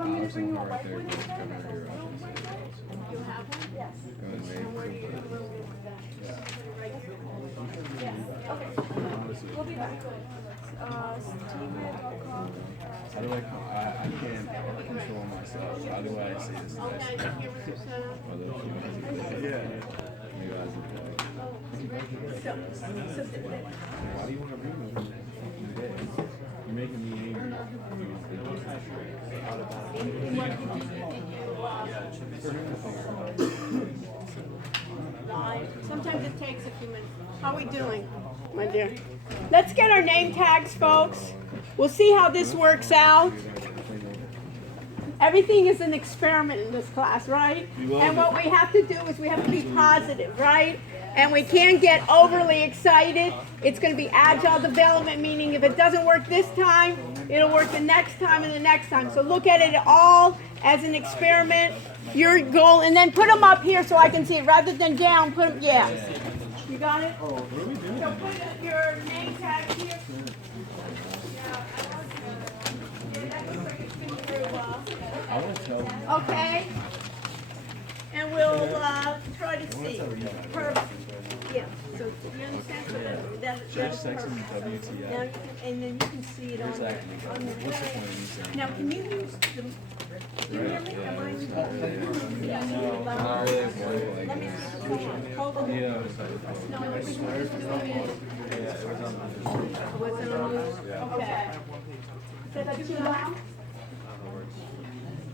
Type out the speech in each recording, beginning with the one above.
want me to bring you a whiteboard instead? You have one? Yes. Where do you Yeah. Okay. We'll be back. Steveman.com. How do I can't control myself. How do I say this? Okay, the cameras are set up. Yeah. Maybe I should So, why do you want to bring me? You're making me angry. Sometimes it takes a few minutes. How are we doing, my dear? Let's get our name tags, folks. We'll see how this works out. Everything is an experiment in this class, right? And what we have to do is we have to be positive, right? And we can't get overly excited. It's going to be agile development, meaning if it doesn't work this time, it'll work the next time and the next time. So look at it all as an experiment, your goal, and then put them up here so I can see it. Rather than down, put them, yeah. You got it? So put your name tag here. I want to tell them. Okay. And we'll try to see. Perfect. Yeah. So you understand? So that's Sex and perfect. WTF. Now, and then you can see it on the. Exactly. What's the point of me saying? Now, can you use the? Do you hear me? Am I? Yeah. Not really important, like, Let me see if it's on. Hold on. yeah, No, I think we're just doing it. Was it on the? Okay. Is that too loud?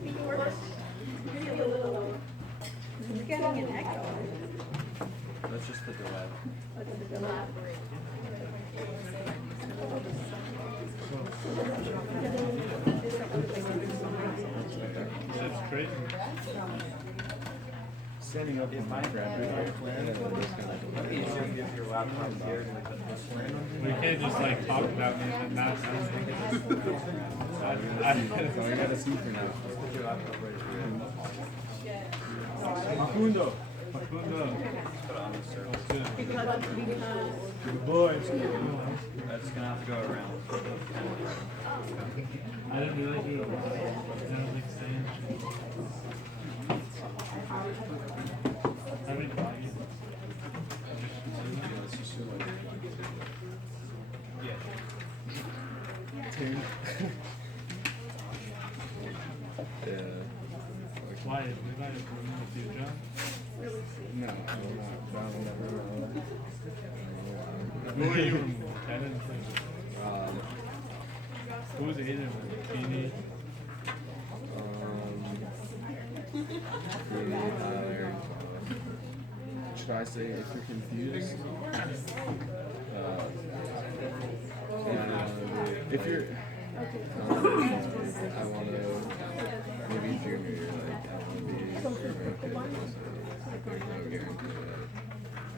Think it works? Maybe a little. It's getting an echo. that's just the delay. That's crazy. Standing up in Minecraft. We can't just like talk about it and not do anything. So I gotta see for now. Facundo. Facundo. Because Good boy. That's gonna have to go around. I didn't realize you were I don't think stand. How many bodies? Yeah. Why? We might have run with you, John. No, I'm not. Brown will never know. Who are you removed? I didn't think. Who was Aiden? Beanie? Should I say if you're confused? If you're, I want to maybe junior, like I want to be. There's no guarantee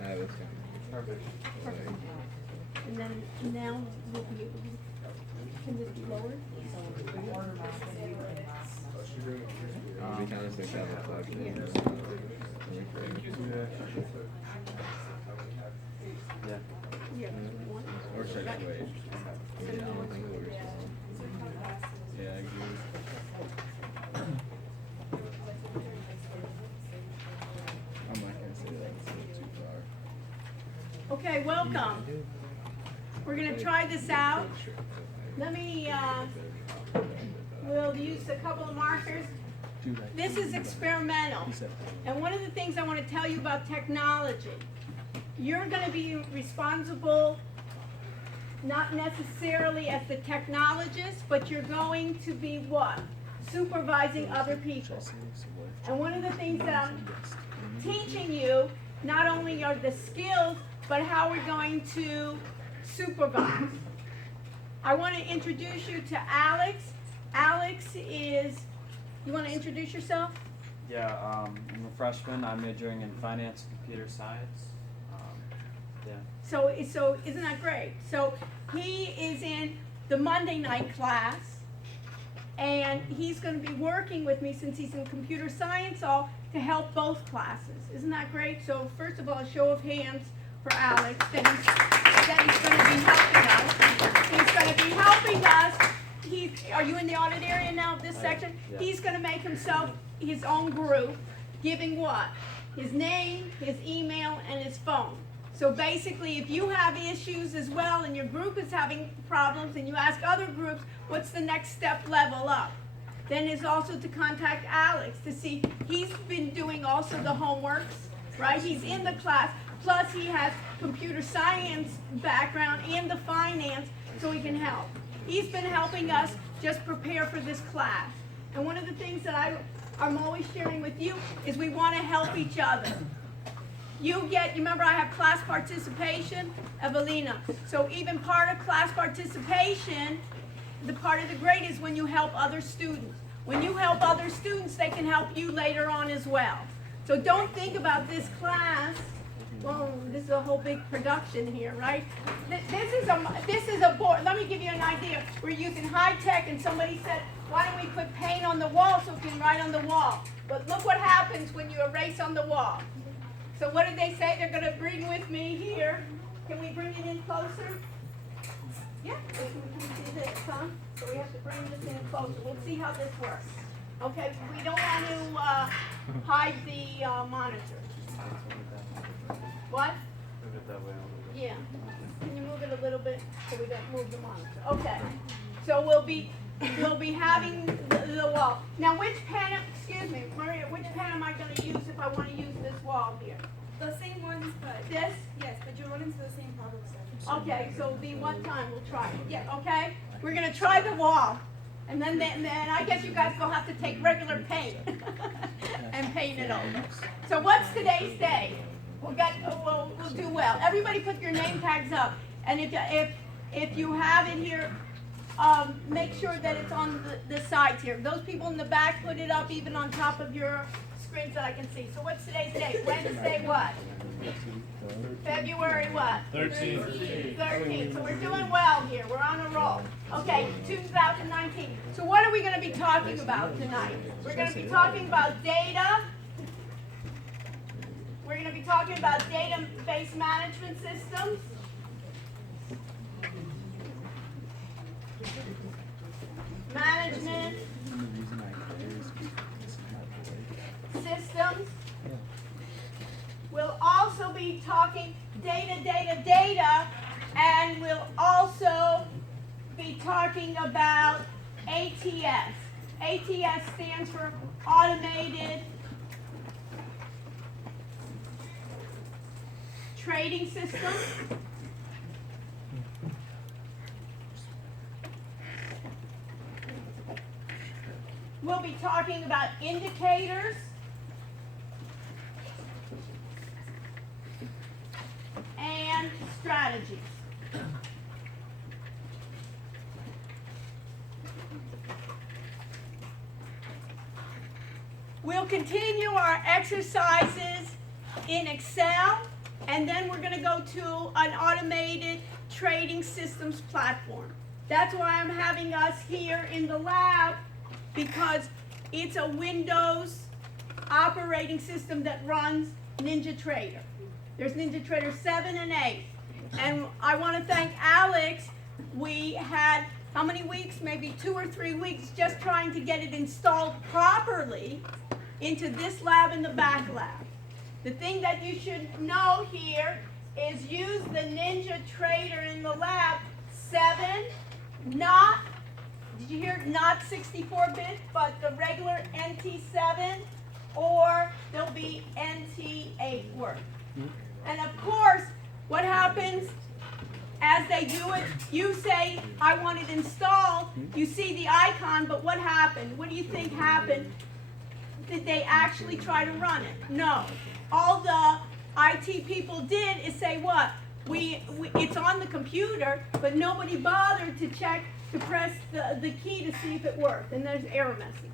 that. That's Perfect. And then now we'll be able to. Can this be lowered? we kind of think that reflects Yeah. Yeah. Or should I wait? Yeah, I don't think we're yeah, I agree. I'm not gonna say that, it's a little too far. Okay, welcome. We're gonna try this out. Let me, we'll use a couple of markers. This is experimental. And one of the things I want to tell you about technology, you're going to be responsible not necessarily as the technologist, but you're going to be what? Supervising other people. And one of the things that I'm teaching you, not only are the skills, but how we're going to supervise. I want to introduce you to Alex. Alex is, you want to introduce yourself? Yeah, I'm a freshman. I'm majoring in finance and computer science. Yeah. So isn't that great? So he is in the Monday night class, and he's going to be working with me since he's in computer science all to help both classes. Isn't that great? So first of all, a show of hands for Alex that he's going to be helping us. He's going to be helping us are you in the audit area now of this section? yeah. He's gonna make himself his own group, giving what? His name, his email, and his phone. So basically, if you have issues as well and your group is having problems and you ask other groups, what's the next step level up? Then is also to contact Alex to see, he's been doing also the homeworks, right? He's in the class, plus he has computer science background and the finance, so he can help. He's been helping us just prepare for this class. And one of the things that I'm always sharing with you is we want to help each other. You remember I have class participation, Evelina. So even part of class participation, the part of the grade is when you help other students. When you help other students, they can help you later on as well. So don't think about this class, well, this is a whole big production here, right? This is a board. Let me give you an idea. We're using high tech and somebody said, why don't we put paint on the wall so we can write on the wall? But look what happens when you erase on the wall. So what did they say? They're going to bring with me here. Can we bring it in closer? Yeah, we can see this, huh? So we have to bring this in closer. We'll see how this works. Okay, we don't want to hide the monitor. What? Move it that way a little bit. Yeah. Can you move it a little bit so we don't move the monitor? Okay. So we'll be having the wall. Now which pen, excuse me, Maria, which pen am I going to use if I want to use this wall here? The same ones, but This? yes, but you're running to the same problem set. Okay, so it'll be one time, we'll try it. Yeah, okay? We're going to try the wall. And then I guess you guys will have to take regular paint and paint it over. So what's today's day? We'll do well. Everybody put your name tags up. And if you have it here, make sure that it's on the sides here. Those people in the back, put it up even on top of your screens that I can see. So what's today's date? Wednesday what? February what? 13. 13. So we're doing well here. We're on a roll. Okay, 2019. So what are we going to be talking about tonight? We're going to be talking about data. We're going to be talking about database management systems. Management systems. We'll also be talking data, and we'll also be talking about ATS. ATS stands for Automated Trading System. We'll be talking about indicators. And strategies. We'll continue our exercises in Excel, and then we're going to go to an automated trading systems platform. That's why I'm having us here in the lab, because it's a Windows operating system that runs NinjaTrader. There's NinjaTrader 7 and 8. And I want to thank Alex. We had, how many weeks? Maybe 2 or 3 weeks just trying to get it installed properly into this lab and the back lab. The thing that you should know here is use the NinjaTrader in the lab 7, not, did you hear, not 64-bit, but the regular NT7, or there'll be NT8 work. And of course, what happens as they do it, you say, I want it installed, you see the icon, but what happened? What do you think happened? Did they actually try to run it? No. All the IT people did is say what? It's on the computer, but nobody bothered to check, to press the key to see if it worked, and there's error messages.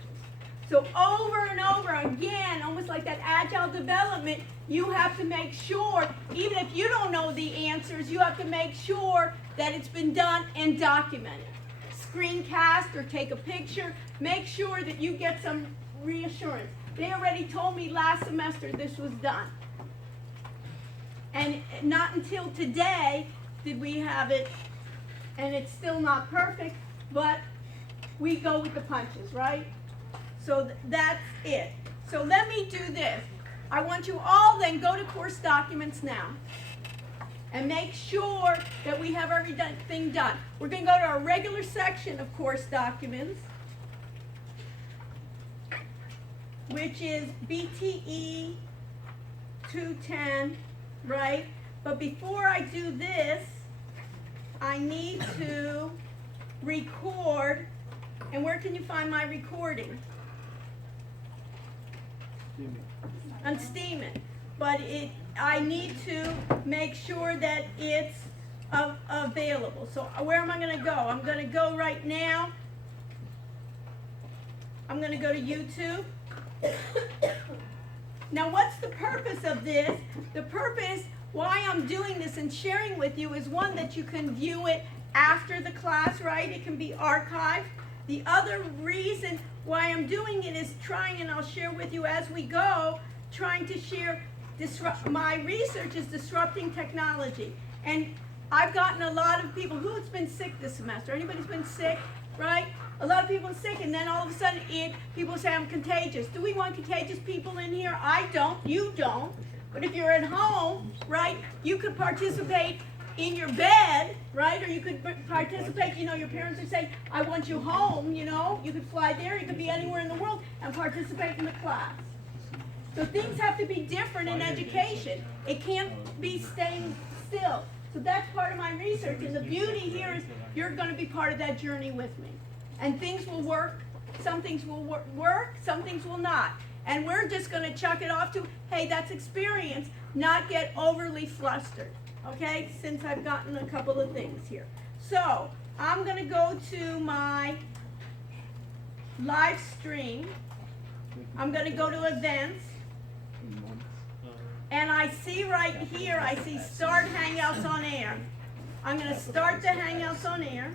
So over and over again, almost like that agile development, you have to make sure, even if you don't know the answers, you have to make sure that it's been done and documented. Screencast or take a picture. Make sure that you get some reassurance. They already told me last semester this was done. And not until today did we have it, and it's still not perfect, but we go with the punches, right? So that's it. So let me do this. I want you all then go to course documents now and make sure that we have everything done. We're going to go to our regular section of course documents, which is BTE 210, right? But before I do this, I need to record. And where can you find my recording? On Steemit. But I need to make sure that it's available. So where am I going to go? I'm going to go right now. I'm going to go to YouTube. Now, what's the purpose of this? The purpose why I'm doing this and sharing with you is one, that you can view it after the class, right? It can be archived. The other reason why I'm doing it is trying, and I'll share with you as we go, trying to share my research is disrupting technology. And I've gotten a lot of people, who's been sick this semester? Anybody's been sick, right? A lot of people are sick, and then all of a sudden people say I'm contagious. Do we want contagious people in here? I don't, you don't. But if you're at home, right, you could participate in your bed, right? Or you could participate, your parents would say, I want you home, you could fly there, you could be anywhere in the world and participate in the class. So things have to be different in education. It can't be staying still. So that's part of my research, and the beauty here is you're going to be part of that journey with me. And things will work, some things will work, some things will not. And we're just going to chuck it off to, hey, that's experience, not get overly flustered, okay, since I've gotten a couple of things here. So I'm going to go to my live stream. I'm going to go to events. And I see right here, I see start Hangouts on air. I'm going to start the Hangouts on air.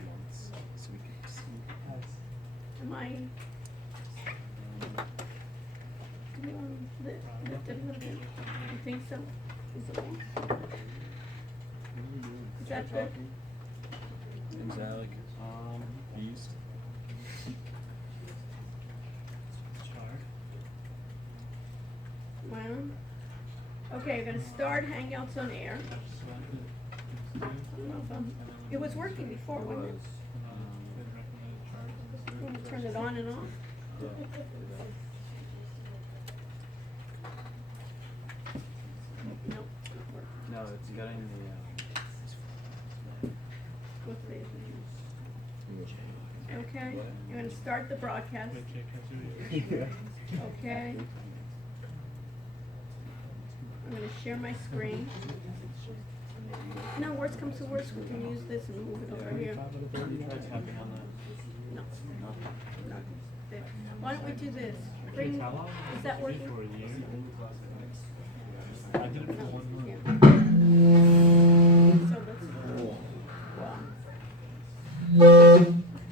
Am I? You think so? Is it on? Is that good? Is that like east? Well, okay, I'm going to start Hangouts on air. It was working before, wasn't it? You want to turn it on and off? Nope. No, it's getting Let's see. Okay, I'm going to start the broadcast. Okay. I'm going to share my screen. No, worst comes to worst, we can use this and move it over here. try tapping on that. No. No? There. Why don't we do this? Bring, is that working? I did it for 1 month. So let's,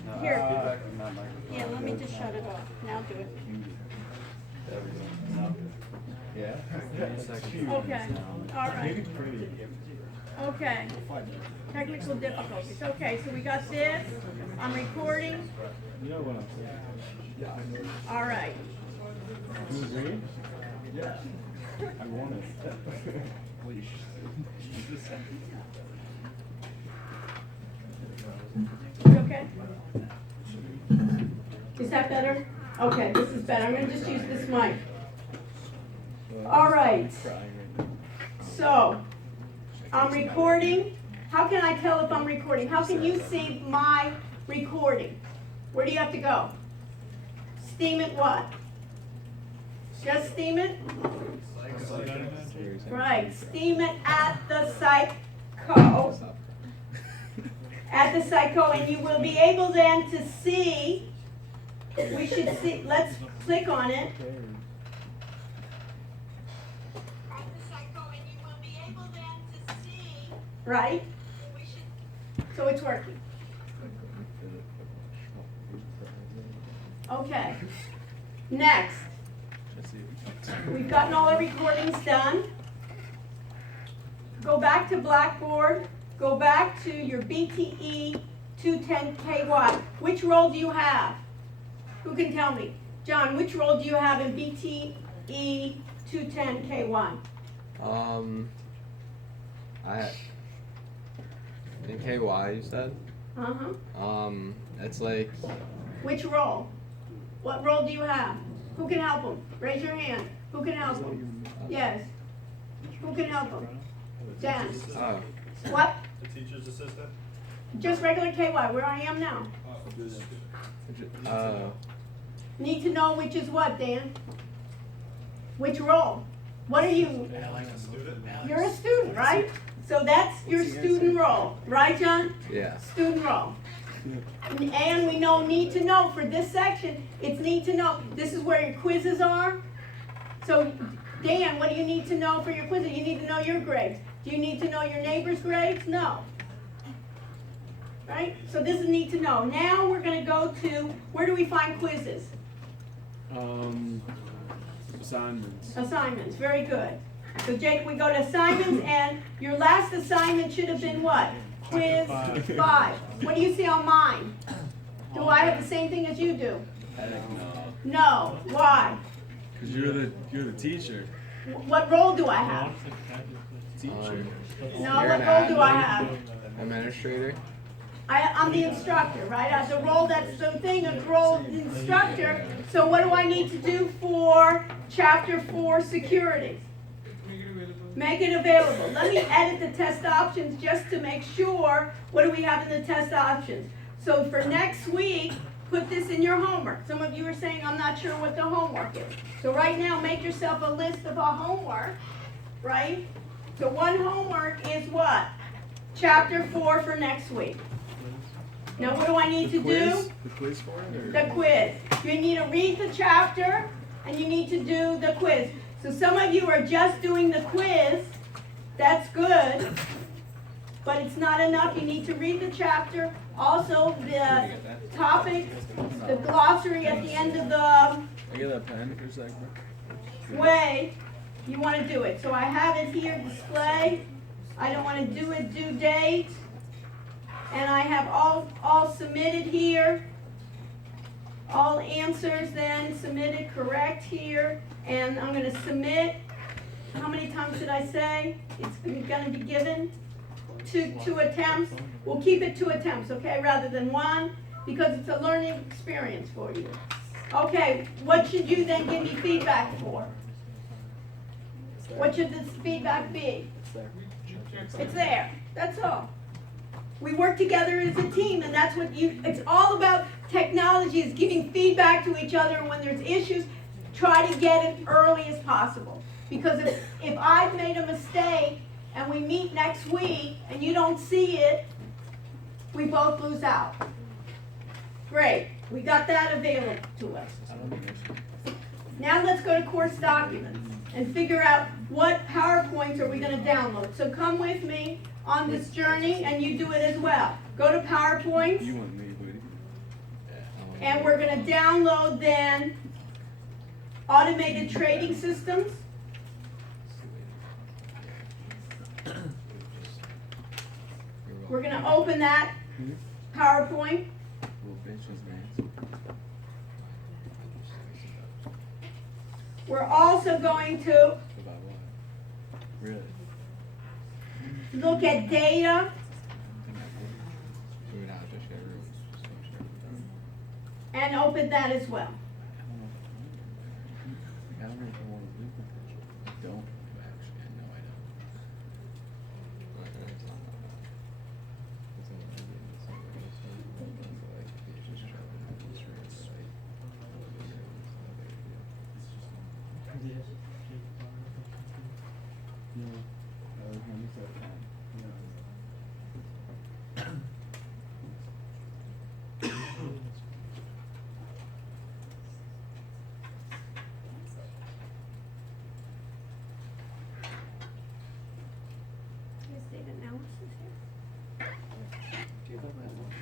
No, Here. feedback from that microphone. yeah, let me just shut it off. Now do it. There we go. No. Yeah. Give me a second. Okay, all right. Okay. Technical difficulties. Okay, so we got this. I'm recording. You know what I'm saying? All right. You agree? Yeah. I want it. Please. Okay? Is that better? Okay, this is better. I'm going to just use this mic. All right. So, I'm recording. How can I tell if I'm recording? How can you see my recording? Where do you have to go? Steemit what? Just Steemit? Right, Steemit at the Psycho. At the Psycho, and you will be able then to see, we should see, let's click on it. At the Psycho, and you will be able then to see. Right? So it's working. Okay. Next. We've gotten all our recordings done. Go back to Blackboard. Go back to your BTE 210KY. Which role do you have? Who can tell me? John, which role do you have in BTE 210K1? In KY you said? Uh-huh. It's like Which role? What role do you have? Who can help him? Raise your hand. Who can help him? Yes. Who can help him? Dan. oh What? The teacher's assistant? Just regular KY, where I am now. Need to know which is what, Dan? Which role? What are you? Student? You're a student, right? So that's your student role, right, John? yeah. Student role. And we know need to know for this section, it's need to know. This is where your quizzes are. So, Dan, what do you need to know for your quizzes? You need to know your grades. Do you need to know your neighbor's grades? No. Right? So this is need to know. Now we're going to go to, where do we find quizzes? Assignments. Assignments, very good. So Jake, we go to assignments, and your last assignment should have been what? Quiz 5. What do you see on mine? Do I have the same thing as you do? Heck no. No. Why? Cause you're the teacher. What role do I have? Teacher. No, You're what an role do I admin? have? Administrator? I'm the instructor, right? I have the role, that's the thing, of role instructor. So what do I need to do for chapter 4 security? Make it available. Let me edit the test options just to make sure. What do we have in the test options? So for next week, put this in your homework. Some of you are saying, I'm not sure what the homework is. So right now, make yourself a list of our homework, right? So one homework is what? Chapter 4 for next week. Now what do I need to do? The quiz for it? Or? The quiz. You need to read the chapter and you need to do the quiz. So some of you are just doing the quiz. That's good. But it's not enough. You need to read the chapter. Also the topic, the glossary at the end of the I get a pen for a second. way you want to do it. So I have it here, display. I don't want to do it, due date. And I have all submitted here. All answers then submitted correct here. And I'm going to submit, how many times did I say? It's going to be given two attempts. We'll keep it 2 attempts, okay, rather than 1, because it's a learning experience for you. Okay, what should you then give me feedback for? What should this feedback be? It's there. That's all. We work together as a team, and that's what it's all about. Technology is giving feedback to each other, and when there's issues, try to get it early as possible. Because if I've made a mistake and we meet next week and you don't see it, we both lose out. Great. We got that available to us. Now let's go to course documents and figure out what PowerPoints are we going to download. So come with me on this journey, and you do it as well. Go to PowerPoints, You want me, buddy? and we're going to download then automated trading systems. We're going to open that PowerPoint. Little bitches, man. We're also going to About what? Really? look at data We would have to share rooms. Just don't share with them. and open that as well. I don't know if I want to live with it. I don't. Actually, no, I don't. Like, it's not that bad. It's not that bad. It's not that bad. It's not that bad. But, like, if you just share with them, it's really, like, it's not a big deal. No. I was going to say that. No.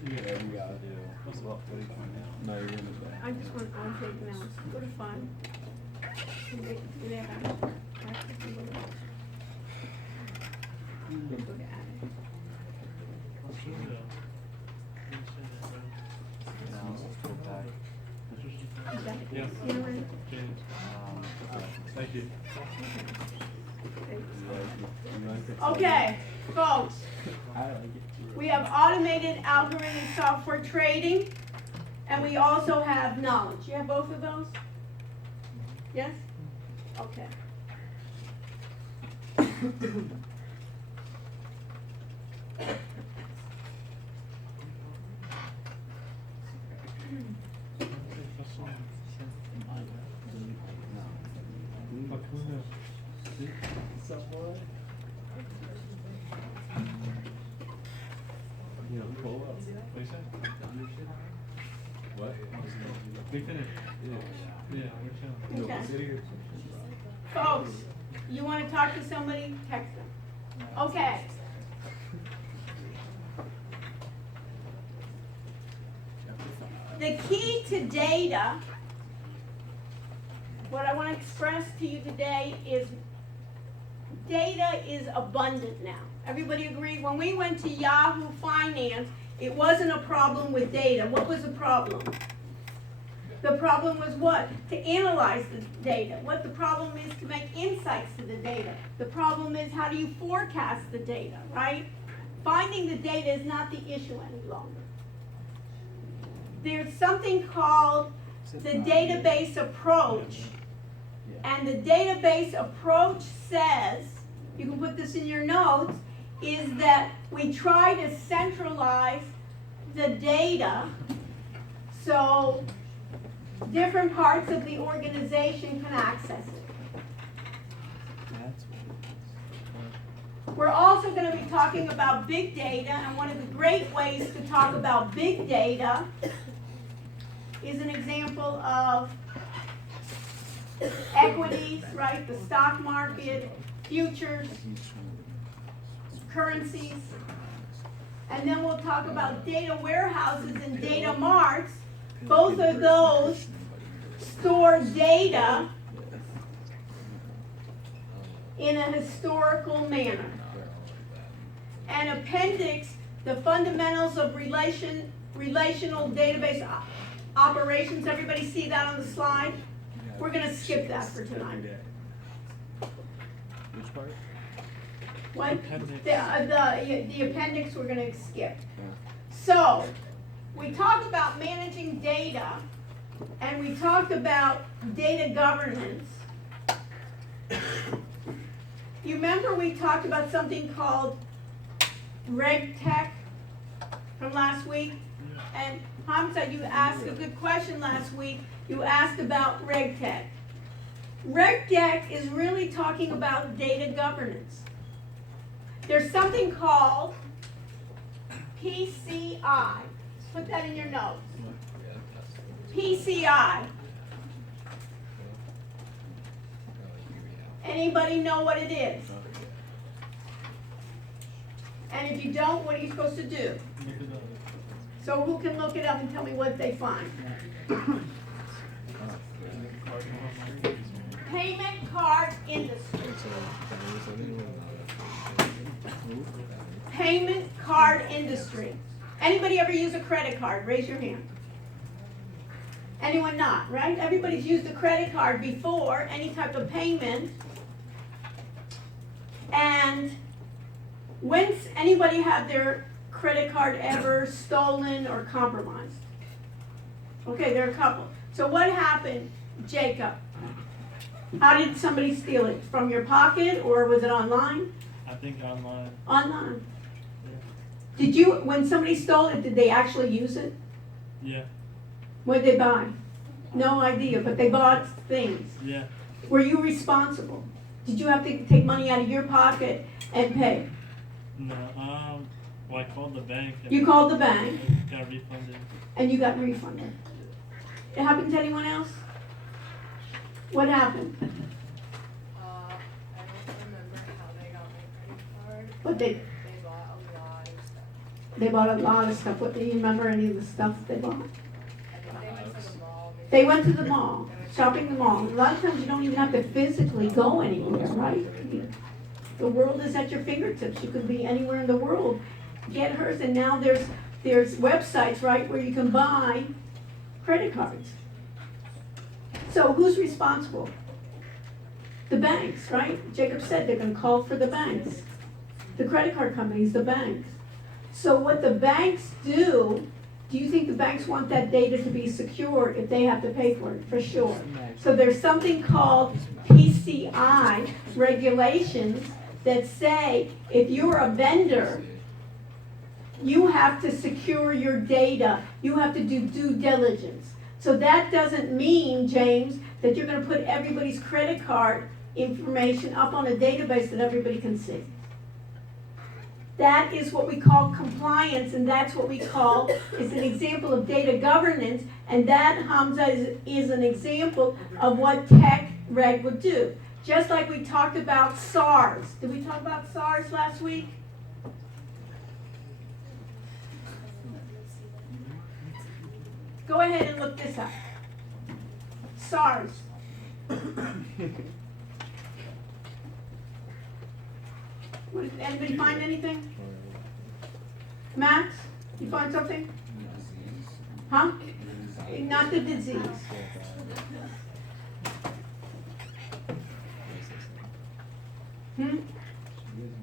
Yeah, you gotta do. What do you want now? No, you're gonna do. I just want all data analysis. Go to fun. Do they have practice and look at it? you. Okay, folks, we have automated algorithm software trading, and we also have knowledge. You have both of those? Yes? Okay. What? We finished. Yeah, we're chilling. Okay. Folks, you want to talk to somebody? Text them. Okay. The key to data, what I want to express to you today is data is abundant now. Everybody agree? When we went to Yahoo Finance, it wasn't a problem with data. What was the problem? The problem was what? To analyze the data. What the problem is to make insights to the data. The problem is how do you forecast the data, right? Finding the data is not the issue any longer. There's something called the database approach. And the database approach says, you can put this in your notes, is that we try to centralize the data so different parts of the organization can access it. We're also going to be talking about big data, and one of the great ways to talk about big data is an example of equities, right? The stock market, futures, currencies. And then we'll talk about data warehouses and data marts. Both of those store data in a historical manner. And appendix, the fundamentals of relational database operations. Everybody see that on the slide? We're going to skip that for tonight. Which part? What? The appendix we're going to skip. So, we talked about managing data, and we talked about data governance. You remember we talked about something called RegTech from last week? And Hamza, you asked a good question last week. You asked about RegTech. RegTech is really talking about data governance. There's something called PCI. Put that in your notes. PCI. Anybody know what it is? And if you don't, what are you supposed to do? So who can look it up and tell me what they find? Payment card industry. Payment card industry. Anybody ever use a credit card? Raise your hand. Anyone not, right? Everybody's used a credit card before, any type of payment. And when's anybody have their credit card ever stolen or compromised? Okay, there are a couple. So what happened, Jacob? How did somebody steal it? From your pocket or was it online? I think online. Online. Did you, when somebody stole it, did they actually use it? Yeah. What did they buy? No idea, but they bought things. Yeah. Were you responsible? Did you have to take money out of your pocket and pay? No. Well, I called the bank. And You called the bank got refunded. and you got refunded. It happened to anyone else? What happened? I don't remember how they got my credit card. But they They bought a lot of stuff. They bought a lot of stuff. What, do you remember any of the stuff they bought? I think they went to the mall. Maybe. They went to the mall, shopping the mall. A lot of times you don't even have to physically go anywhere, right? The world is at your fingertips. You could be anywhere in the world, get hers, and now there's websites, right, where you can buy credit cards. So who's responsible? The banks, right? Jacob said they're gonna call for the banks. The credit card companies, the banks. So what the banks do you think the banks want that data to be secure if they have to pay for it? For sure. So there's something called PCI regulations that say if you're a vendor, you have to secure your data. You have to do due diligence. So that doesn't mean, James, that you're going to put everybody's credit card information up on a database that everybody can see. That is what we call compliance, and that's what we call, is an example of data governance, and that, Hamza, is an example of what tech reg would do. Just like we talked about SARS. Did we talk about SARS last week? Go ahead and look this up. SARS. Anybody find anything? Max, you find something? Huh? Not the disease.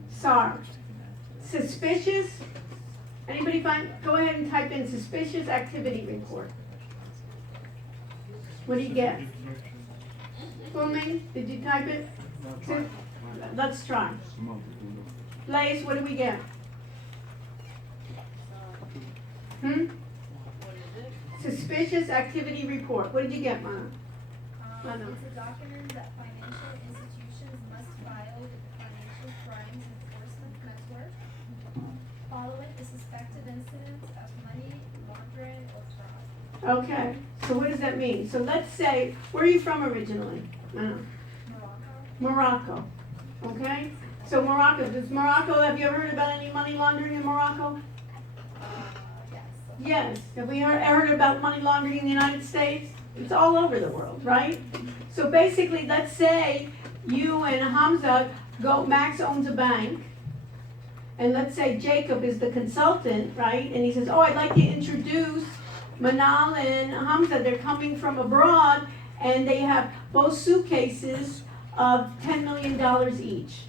SARS. Suspicious? Anybody find? Go ahead and type in suspicious activity report. What do you get? Fuming, did you type it? Let's try. Blaze, what do we get? What is it? Suspicious activity report. What did you get, Mana? It's a document that financial institutions must file with the Financial Crimes Enforcement Network following a suspected incident of money laundering or fraud. Okay, so what does that mean? So let's say, where are you from originally? Morocco? Morocco. Okay? So Morocco, have you ever heard about any money laundering in Morocco? Yes. Yes. Have we heard about money laundering in the United States? It's all over the world, right? So basically, let's say you and Hamza Max owns a bank, and let's say Jacob is the consultant, right? And he says, oh, I'd like to introduce Manal and Hamza. They're coming from abroad, and they have both suitcases of $10 million each.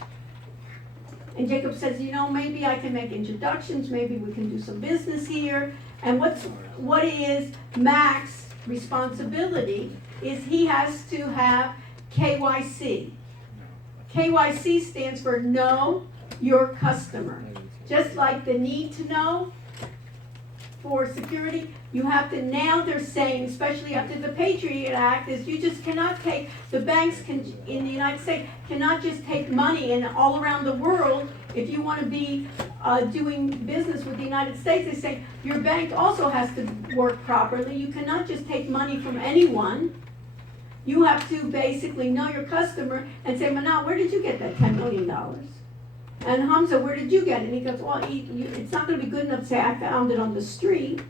And Jacob says, maybe I can make introductions, maybe we can do some business here. And what is Max's responsibility is he has to have KYC. KYC stands for Know Your Customer. Just like the need to know for security, you have to, now they're saying, especially after the Patriot Act, is you just cannot take, the banks in the United States cannot just take money and all around the world. If you want to be doing business with the United States, they say your bank also has to work properly. You cannot just take money from anyone. You have to basically know your customer and say, Manal, where did you get that $10 million? And Hamza, where did you get it? And he goes, well, it's not going to be good enough to say I found it on the street.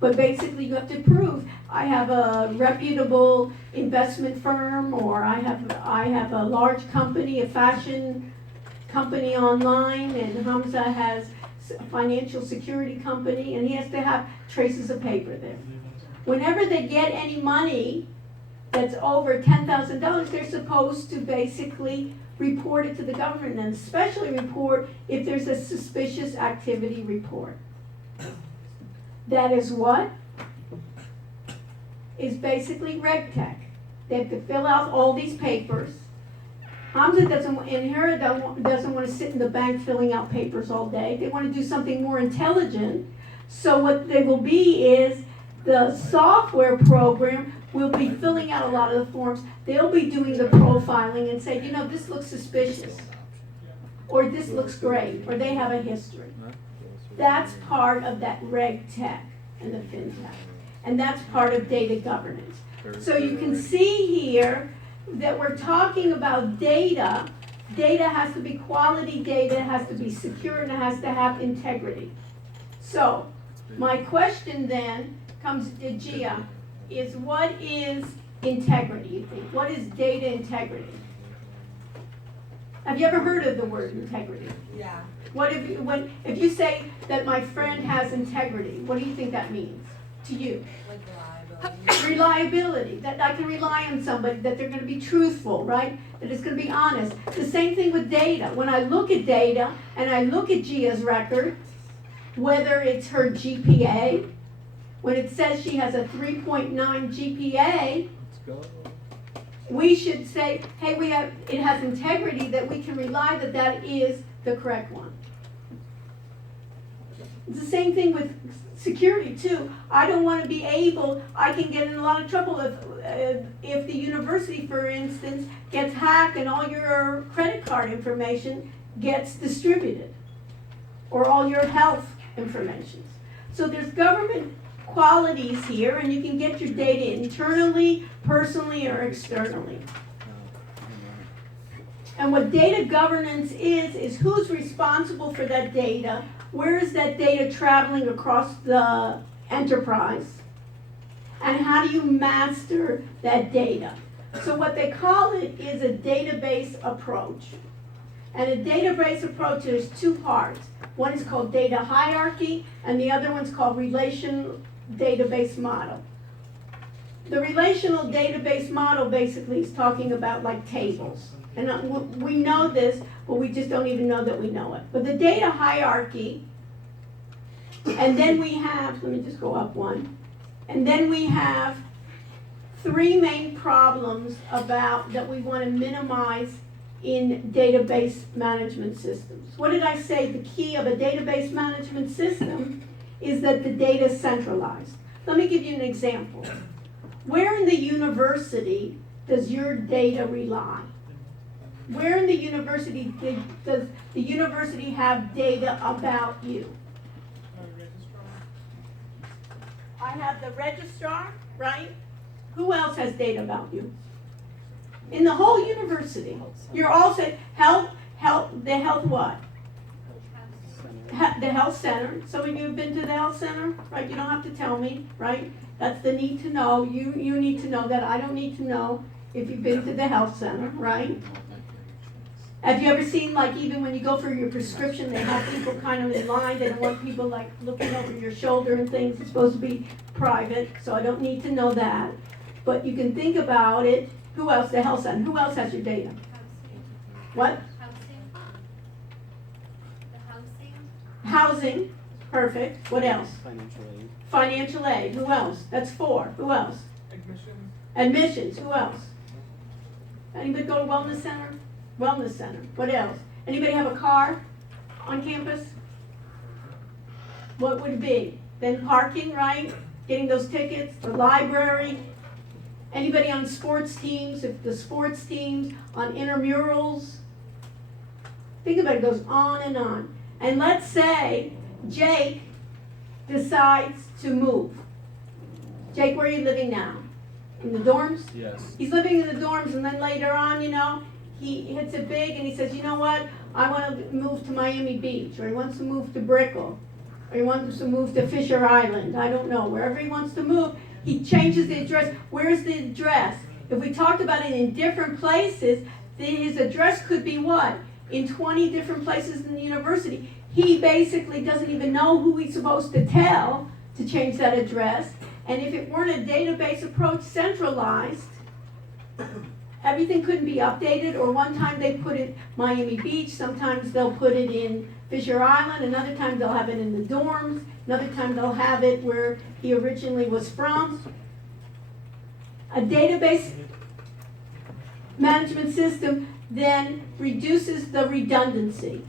But basically you have to prove I have a reputable investment firm, or I have a large company, a fashion company online, and Hamza has a financial security company, and he has to have traces of paper there. Whenever they get any money that's over $10,000, they're supposed to basically report it to the government, and especially report if there's a suspicious activity report. That is what? Is basically RegTech. They have to fill out all these papers. Hamza doesn't want to sit in the bank filling out papers all day. They want to do something more intelligent. So what they will be is the software program will be filling out a lot of the forms. They'll be doing the profiling and say, this looks suspicious, or this looks great, or they have a history. That's part of that RegTech and the FinTech. And that's part of data governance. So you can see here that we're talking about data. Data has to be quality data, it has to be secure, and it has to have integrity. So my question then comes to Gia, is what is integrity, you think? What is data integrity? Have you ever heard of the word integrity? Yeah. If you say that my friend has integrity, what do you think that means to you? Like reliability. Reliability, that I can rely on somebody, that they're gonna be truthful, right? That it's gonna be honest. The same thing with data. When I look at data and I look at Gia's record, whether it's her GPA, when it says she has a 3.9 GPA, Let's go. we should say, hey, it has integrity, that we can rely that that is the correct one. It's the same thing with security too. I don't want to be I can get in a lot of trouble if the university, for instance, gets hacked and all your credit card information gets distributed, or all your health information. So there's government qualities here, and you can get your data internally, personally, or externally. And what data governance is who's responsible for that data, where is that data traveling across the enterprise, and how do you master that data? So what they call it is a database approach. And a database approach, there's two parts. One is called data hierarchy, and the other one's called relational database model. The relational database model basically is talking about like tables. And we know this, but we just don't even know that we know it. But the data hierarchy, and then we have, let me just go up one, and then we have three main problems that we want to minimize in database management systems. What did I say? The key of a database management system is that the data is centralized. Let me give you an example. Where in the university does your data rely? Where in the university does the university have data about you? I have the registrar, right? Who else has data about you? In the whole university. You're also the health what? The health center. Some of you have been to the health center, right? You don't have to tell me, right? That's the need to know. You need to know that. I don't need to know if you've been to the health center, right? Have you ever seen, like, even when you go for your prescription, they have people kind of in line, they don't want people like looking over your shoulder and things. It's supposed to be private, so I don't need to know that. But you can think about it. Who else? The health center. Who else has your data? What? Housing. Perfect. What else? Financial aid. Financial aid. Who else? That's 4. Who else? Admissions. Who else? Anybody go to wellness center? Wellness center. What else? Anybody have a car on campus? What would it be? Then parking, right? Getting those tickets. The library. Anybody on sports teams? If the sports teams on intramurals. Think about it. It goes on and on. And let's say Jake decides to move. Jake, where are you living now? In the dorms? Yes. He's living in the dorms, and then later on, he hits it big and he says, you know what? I want to move to Miami Beach, or he wants to move to Brickell, or he wants to move to Fisher Island. I don't know. Wherever he wants to move, he changes the address. Where's the address? If we talked about it in different places, then his address could be what? In 20 different places in the university. He basically doesn't even know who he's supposed to tell to change that address. And if it weren't a database approach centralized, everything couldn't be updated. Or one time they put it Miami Beach, sometimes they'll put it in Fisher Island, another time they'll have it in the dorms, another time they'll have it where he originally was from. A database management system then reduces the redundancy.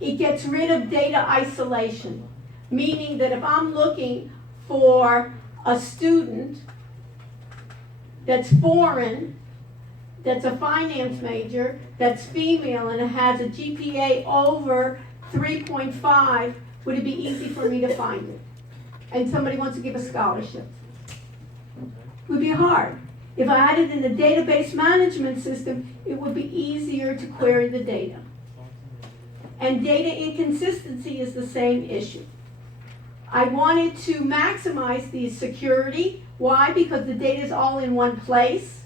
It gets rid of data isolation, meaning that if I'm looking for a student that's foreign, that's a finance major, that's female, and has a GPA over 3.5, would it be easy for me to find it? And somebody wants to give a scholarship. It would be hard. If I had it in the database management system, it would be easier to query the data. And data inconsistency is the same issue. I wanted to maximize the security. Why? Because the data is all in one place.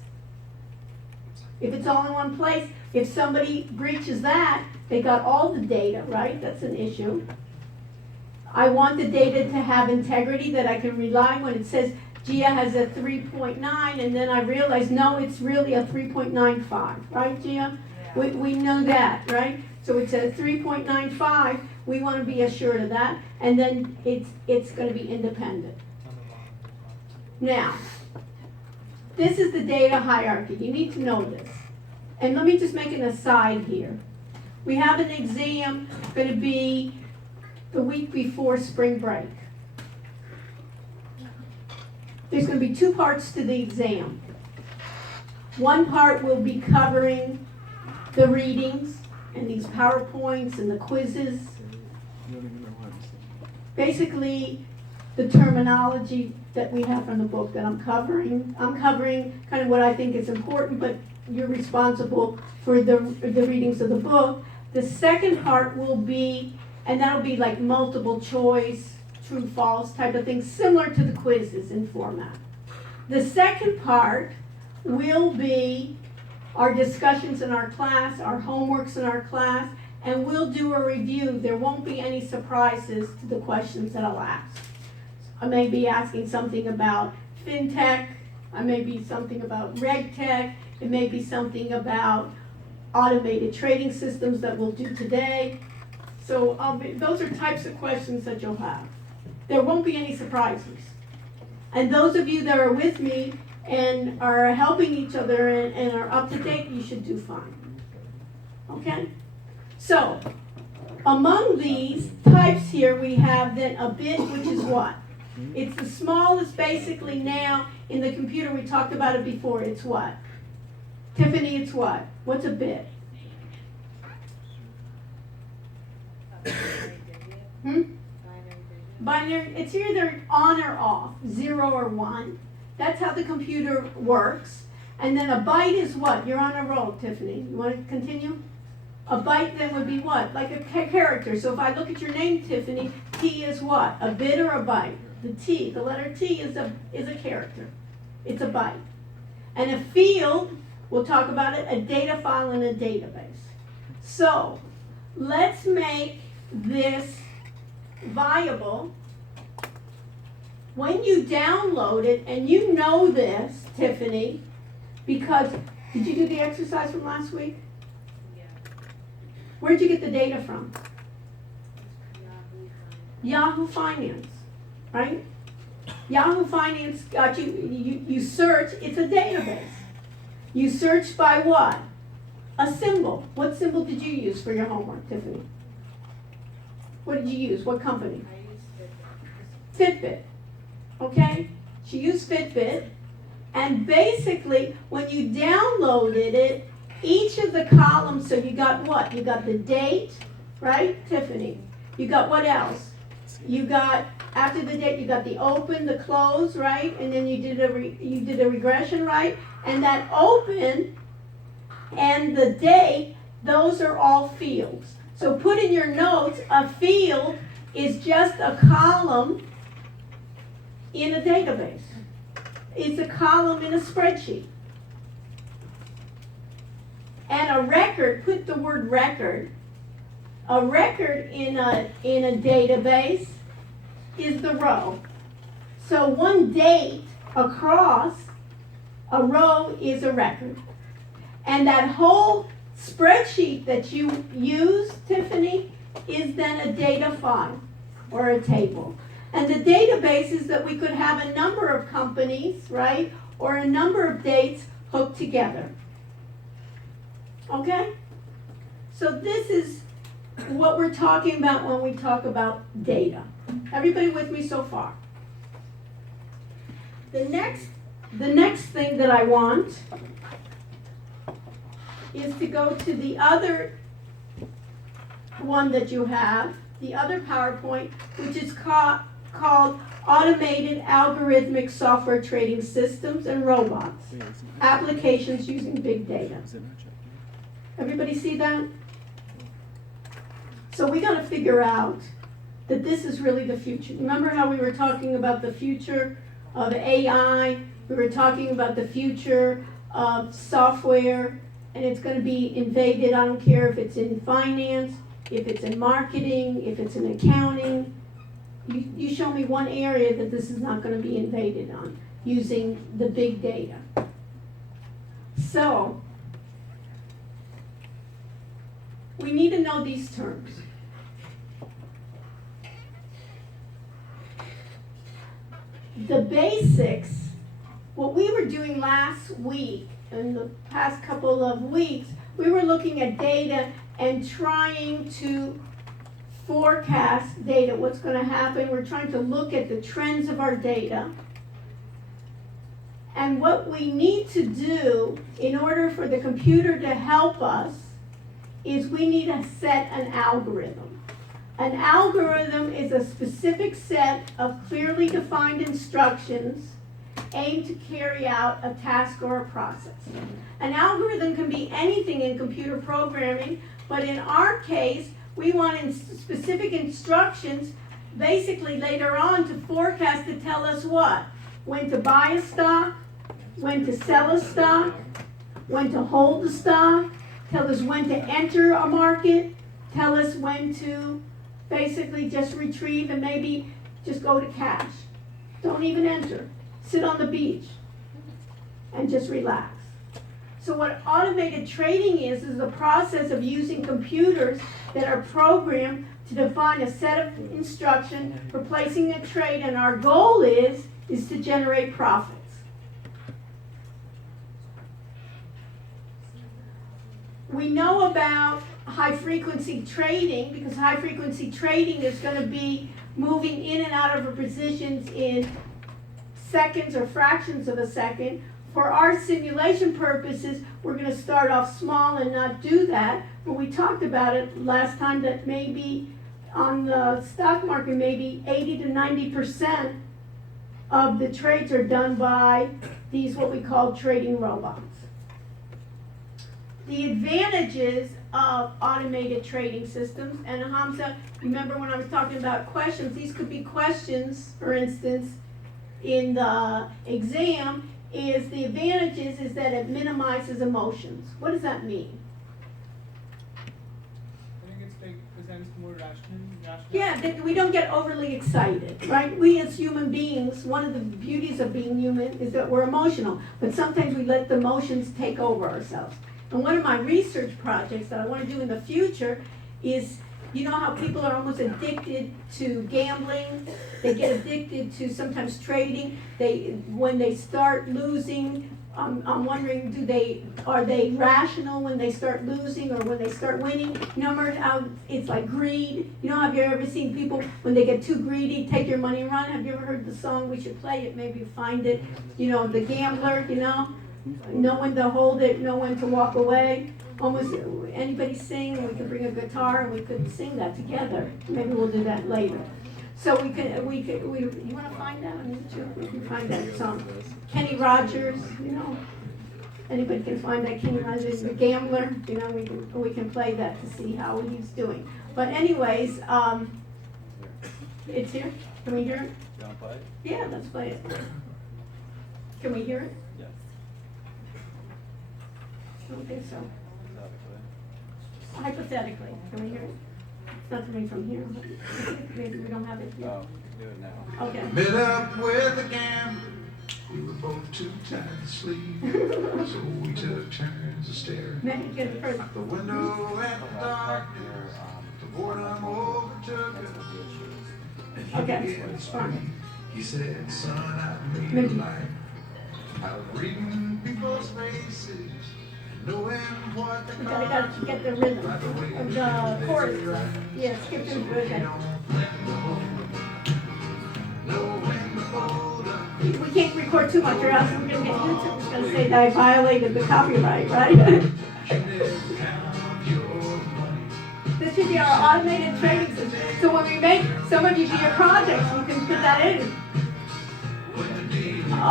If it's all in one place, if somebody breaches that, they got all the data, right? That's an issue. I want the data to have integrity, that I can rely when it says Gia has a 3.9, and then I realize, no, it's really a 3.95, right, Gia? We know that, right? So it's a 3.95, we want to be assured of that, and then it's going to be independent. Now, this is the data hierarchy. You need to know this. And let me just make an aside here. We have an exam going to be the week before spring break. There's going to be two parts to the exam. One part will be covering the readings and these PowerPoints and the quizzes. Basically, the terminology that we have from the book that I'm covering. I'm covering kind of what I think is important, but you're responsible for the readings of the book. The second part will be, and that'll be like multiple choice, true, false type of thing, similar to the quizzes in format. The second part will be our discussions in our class, our homeworks in our class, and we'll do a review. There won't be any surprises to the questions that I'll ask. I may be asking something about fintech, I may be something about regtech, it may be something about automated trading systems that we'll do today. So those are types of questions that you'll have. There won't be any surprises. And those of you that are with me and are helping each other and are up to date, you should do fine. Okay? So, among these types here, we have then a bit, which is what? It's the smallest basically now in the computer. We talked about it before. It's what? Tiffany, it's what? What's a bit? Binary, it's either on or off, 0 or 1. That's how the computer works. And then a byte is what? You're on a roll, Tiffany. You want to continue? A byte then would be what? Like a character. So if I look at your name, Tiffany, T is what? A bit or a byte? The T, the letter T is a character. It's a byte. And a field, we'll talk about it, a data file in a database. So let's make this viable. When you download it, and you know this, Tiffany, because, did you do the exercise from last week? Yeah. Where'd you get the data from? Yahoo Yahoo Finance, right? Yahoo Finance got you search, it's a database. You search by what? A symbol. What symbol did you use for your homework, Tiffany? What did you use? What company? I used Fitbit. Okay? She used Fitbit. And basically, when you downloaded it, each of the columns, so you got what? You got the date, right, Tiffany? You got what else? You got, after the date, you got the open, the close, right? And then you did a regression, right? And that open and the date, those are all fields. So put in your notes, a field is just a column in a database. It's a column in a spreadsheet. And a record, put the word record. A record in a database is the row. So one date across a row is a record. And that whole spreadsheet that you use, Tiffany, is then a data file or a table. And the database is that we could have a number of companies, right, or a number of dates hooked together. Okay? So this is what we're talking about when we talk about data. Everybody with me so far? The next thing that I want is to go to the other one that you have, the other PowerPoint, which is called Automated Algorithmic Software Trading Systems and Robots, Applications Using Big Data. Everybody see that? So we got to figure out that this is really the future. Remember how we were talking about the future of AI? We were talking about the future of software, and it's going to be invaded. I don't care if it's in finance, if it's in marketing, if it's in accounting. you show me one area that this is not gonna be invaded on, using the big data. So, we need to know these terms. The basics, what we were doing last week, in the past couple of weeks, we were looking at data and trying to forecast data, what's gonna happen. We're trying to look at the trends of our data. And what we need to do in order for the computer to help us is we need to set an algorithm. An algorithm is a specific set of clearly defined instructions aimed to carry out a task or a process. An algorithm can be anything in computer programming, but in our case, we want specific instructions basically later on to forecast to tell us what? When to buy a stock, when to sell a stock, when to hold a stock, tell us when to enter a market, tell us when to basically just retrieve and maybe just go to cash. Don't even enter. Sit on the beach and just relax. So what automated trading is the process of using computers that are programmed to define a set of instructions for placing a trade, and our goal is to generate profits. We know about high frequency trading because high frequency trading is going to be moving in and out of our positions in seconds or fractions of a second. For our simulation purposes, we're going to start off small and not do that. But we talked about it last time that maybe on the stock market, maybe 80 to 90% of the trades are done by these what we call trading robots. The advantages of automated trading systems, and Hamza, remember when I was talking about questions, these could be questions, for instance, in the exam, is the advantages is that it minimizes emotions. What does that mean? I think it's like presents more rational. Yeah, that we don't get overly excited, right? We as human beings, one of the beauties of being human is that we're emotional, but sometimes we let the emotions take over ourselves. And one of my research projects that I want to do in the future is, you know how people are almost addicted to gambling? They get addicted to sometimes trading. When they start losing, I'm wondering, are they rational when they start losing or when they start winning? You know, remember how it's like greed? You know, have you ever seen people when they get too greedy, take your money and run? Have you ever heard the song? We should play it, maybe find it. You know, the gambler, you know? Know when to hold it, know when to walk away. Almost anybody sing, we could bring a guitar and we could sing that together. Maybe we'll do that later. So you wanna find that on YouTube? We can find that song. Kenny Rogers, you know. Anybody can find that Kenny Rogers, the gambler, you know, we can play that to see how he's doing. But anyways, it's here. Can we hear it? You wanna play it? Yeah, let's play it. Can we hear it? Yeah. I don't think so. Exactly. Hypothetically, can we hear it? It's not coming from here. Maybe we don't have it here. Oh, do it now. Okay. Met up with a gambler. We were both too tired to sleep, so we took turns of staring Maybe get it first. out the window at the darkness. The boredom overtook That's us. what the issue is. And Okay, he began to speak. fine. He said, "Son, I made Maybe. a life out of reading people's faces and knowing what they We gotta get the rhythm of the chorus. Yeah, skip through the rhythm. We can't record too much or else we're gonna get YouTube. It's gonna say that I violated the copyright, right? This should be our automated trading system. So when we make some of you do your projects, you can put that in.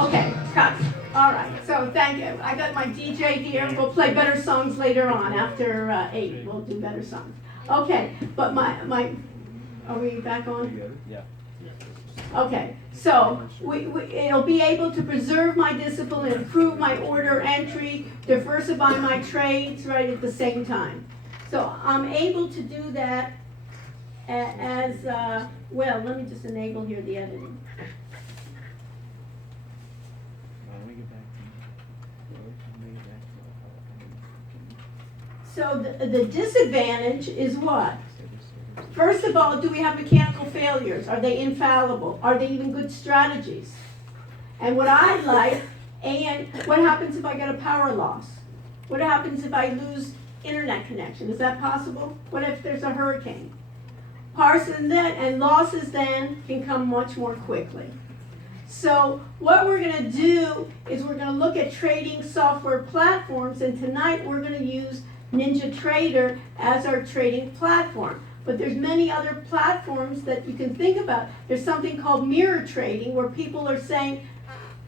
Okay, cut. All right, so thank you. I got my DJ here. We'll play better songs later on after 8. We'll do better songs. Okay, but are we back on? Yeah. Okay, so it'll be able to preserve my discipline, improve my order entry, diversify my trades right at the same time. So I'm able to do that as, well, let me just enable here the editing. Let me get back to So the disadvantage is what? First of all, do we have mechanical failures? Are they infallible? Are they even good strategies? And what I like, and what happens if I get a power loss? What happens if I lose internet connection? Is that possible? What if there's a hurricane? Parson that, and losses then can come much more quickly. So what we're gonna do is we're gonna look at trading software platforms, and tonight we're gonna use NinjaTrader as our trading platform. But there's many other platforms that you can think about. There's something called mirror trading where people are saying,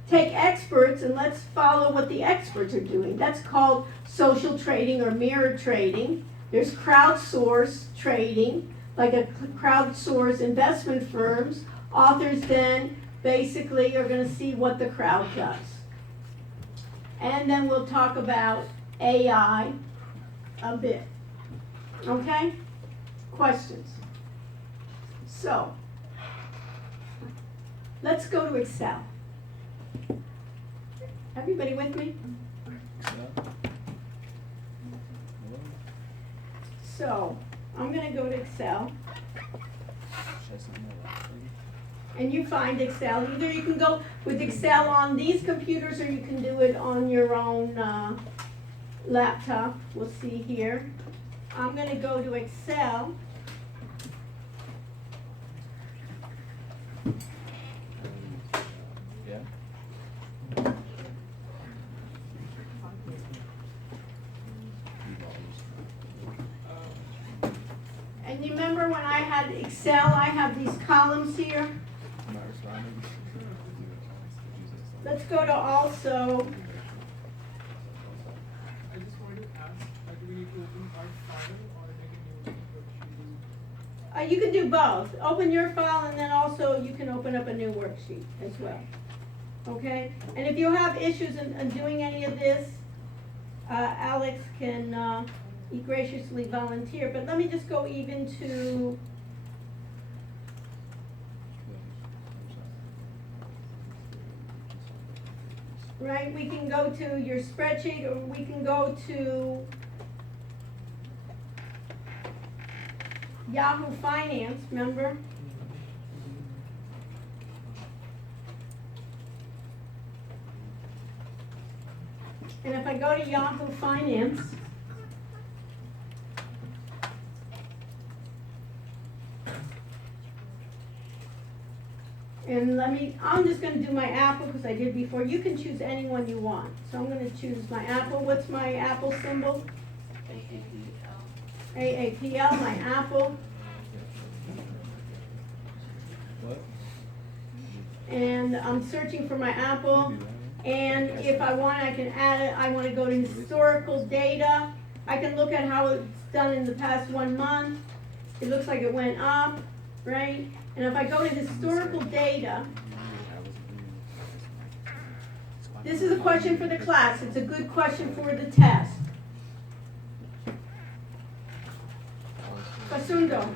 take experts and let's follow what the experts are doing. That's called social trading or mirror trading. There's crowdsource trading, like a crowdsource investment firms. Authors then basically are going to see what the crowd does. And then we'll talk about AI a bit. Okay? Questions? So, let's go to Excel. Everybody with me? So, I'm going to go to Excel. And you find Excel. Either you can go with Excel on these computers or you can do it on your own laptop. We'll see here. I'm going to go to Excel. Yeah. And you remember when I had Excel, I have these columns here. I'm not responding. Let's go to also, I just wanted to ask, do we need to open our file or make a new worksheet? you can do both. Open your file and then also you can open up a new worksheet as well. Okay? And if you have issues in doing any of this, Alex can graciously volunteer. But let me just go even to, right, we can go to your spreadsheet or we can go to Yahoo Finance, remember? And if I go to Yahoo Finance, and I'm just gonna do my Apple because I did before. You can choose any one you want. So I'm gonna choose my Apple. What's my Apple symbol? AAPL, my Apple. What? And I'm searching for my Apple. And if I want, I can add it. I want to go to historical data. I can look at how it's done in the past 1 month. It looks like it went up, right? And if I go to historical data, this is a question for the class. It's a good question for the test. Fasundo,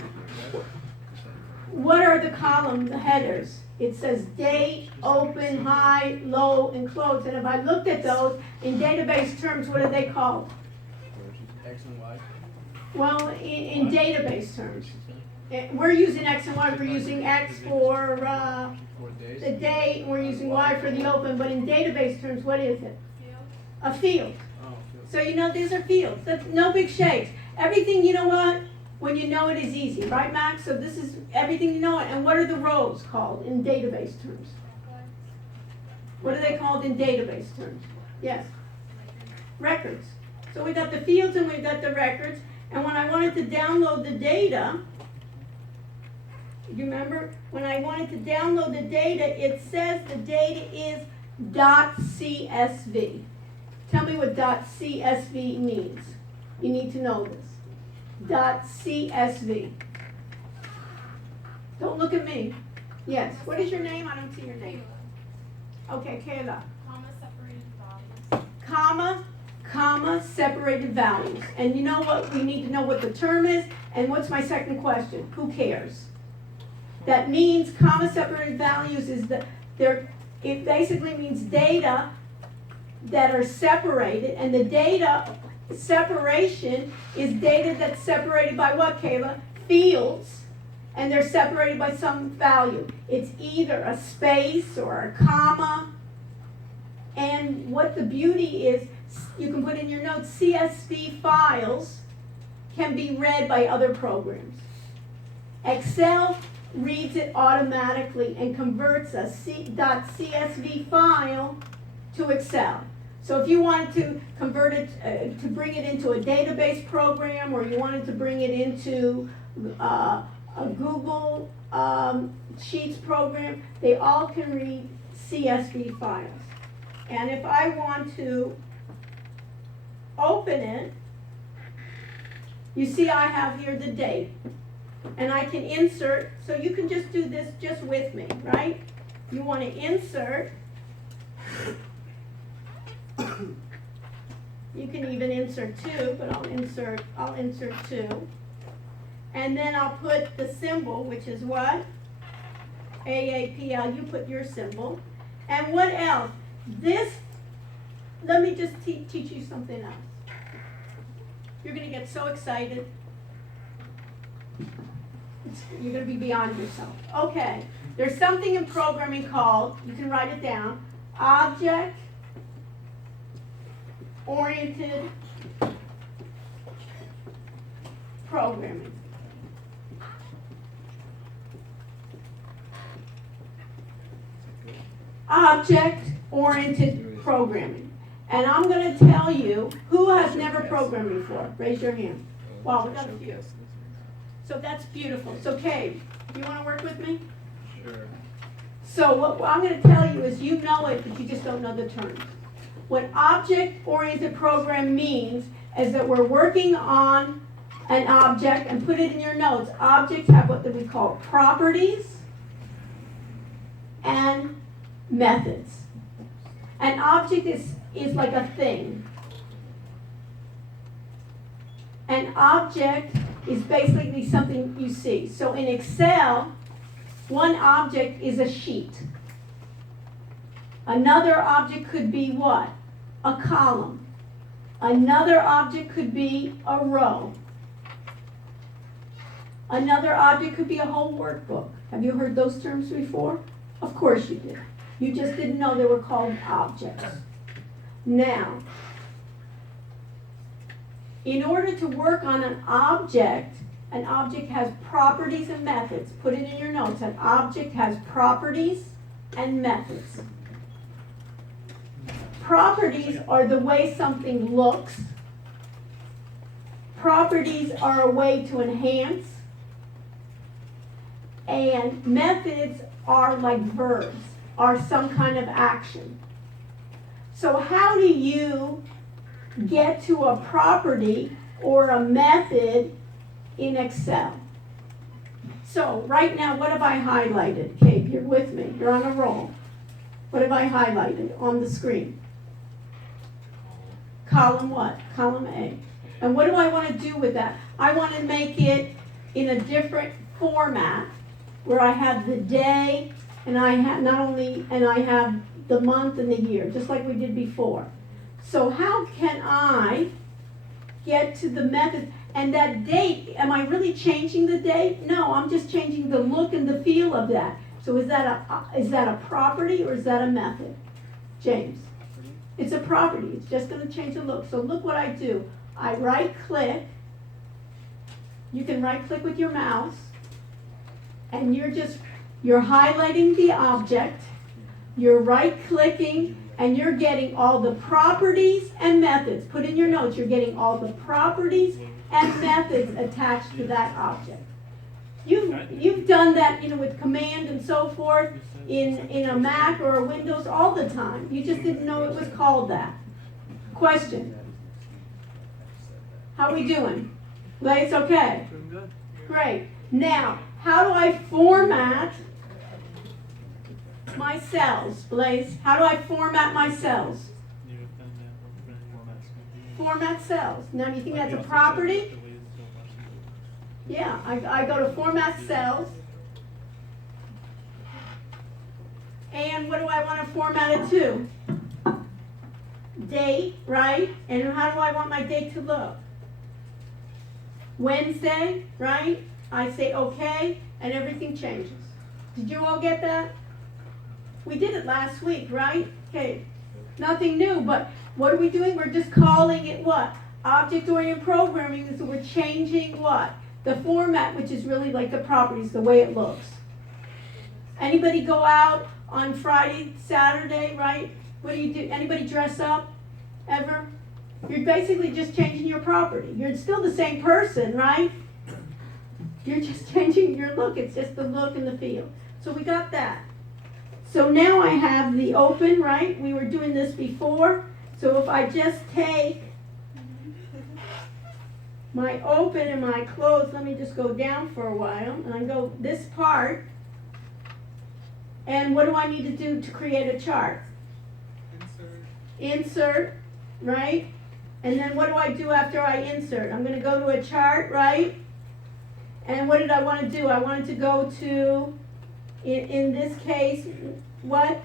what are the column headers? It says date, open, high, low, and close. And if I looked at those in database terms, what are they called? X and Y. Well, in database terms. We're using X and Y. We're using X for the date, and we're using Y for the open. But in database terms, what is it? A field. So you know these are fields. That's no big shakes. Everything, you know what? When you know it is easy, right, Max? So this is everything you know it. And what are the rows called in database terms? What are they called in database terms? Yes. Records. So we got the fields and we've got the records. And when I wanted to download the data, you remember? When I wanted to download the data, it says the data is .csv. Tell me what .csv means. You need to know this. .csv. Don't look at me. Yes. What is your name? I don't see your name. Okay, Kayla. Comma separated values. Comma, comma separated values. And you know what, we need to know what the term is, and what's my second question? Who cares? That means comma separated values is that it basically means data that are separated, and the data separation is data that's separated by what, Kayla? Fields, and they're separated by some value. It's either a space or a comma. And what the beauty is, you can put in your notes, CSV files can be read by other programs. Excel reads it automatically and converts a .csv file to Excel. So if you wanted to convert it, to bring it into a database program, or you wanted to bring it into a Google Sheets program, they all can read CSV files. And if I want to open it, you see I have here the date. And I can insert, so you can just do this just with me, right? You want to insert. You can even insert two, but I'll insert two. And then I'll put the symbol, which is what? AAPL, you put your symbol. And what else? Let me just teach you something else. You're going to get so excited. You're going to be beyond yourself. Okay, there's something in programming called, you can write it down, object-oriented programming. Object-oriented programming. And I'm going to tell you, who has never programmed before? Raise your hand. Wow, we got a few. So that's beautiful. So Kay, you want to work with me? Sure. So what I'm going to tell you is, you know it, but you just don't know the terms. What object-oriented program means is that we're working on an object, and put it in your notes. Objects have what we call properties and methods. An object is like a thing. An object is basically something you see. So in Excel, one object is a sheet. Another object could be what? A column. Another object could be a row. Another object could be a whole workbook. Have you heard those terms before? Of course you did. You just didn't know they were called objects. Now, in order to work on an object has properties and methods. Put it in your notes. An object has properties and methods. Properties are the way something looks. Properties are a way to enhance. And methods are like verbs, are some kind of action. So how do you get to a property or a method in Excel? So right now, what have I highlighted? Kate, you're with me. You're on a roll. What have I highlighted on the screen? Column what? Column A. And what do I want to do with that? I want to make it in a different format where I have the day and I have I have the month and the year, just like we did before. So how can I get to the method? And that date, am I really changing the date? No, I'm just changing the look and the feel of that. So is that a property or is that a method? James? It's a property. It's just going to change the look. So look what I do. I right click. You can right click with your mouse. And you're highlighting the object. You're right clicking and you're getting all the properties and methods. Put in your notes, you're getting all the properties and methods attached to that object. You've done that, with command and so forth in a Mac or a Windows all the time. You just didn't know it was called that. Question. How are we doing? Blaze, okay? Great. Now, how do I format my cells? Blaze, how do I format my cells? Format cells. Now, do you think that's a property? Yeah, I go to format cells. And what do I want to format it to? Date, right? And how do I want my date to look? Wednesday, right? I say okay, and everything changes. Did you all get that? We did it last week, right? Okay, nothing new, but what are we doing? We're just calling it what? Object-oriented programming, so we're changing what? The format, which is really like the properties, the way it looks. Anybody go out on Friday, Saturday, right? What do you do? Anybody dress up ever? You're basically just changing your property. You're still the same person, right? You're just changing your look. It's just the look and the feel. So we got that. So now I have the open, right? We were doing this before. So if I just take my open and my close, let me just go down for a while, and I go this part. And what do I need to do to create a chart? Insert, right? And then what do I do after I insert? I'm going to go to a chart, right? And what did I want to do? I wanted to go to, in this case, what?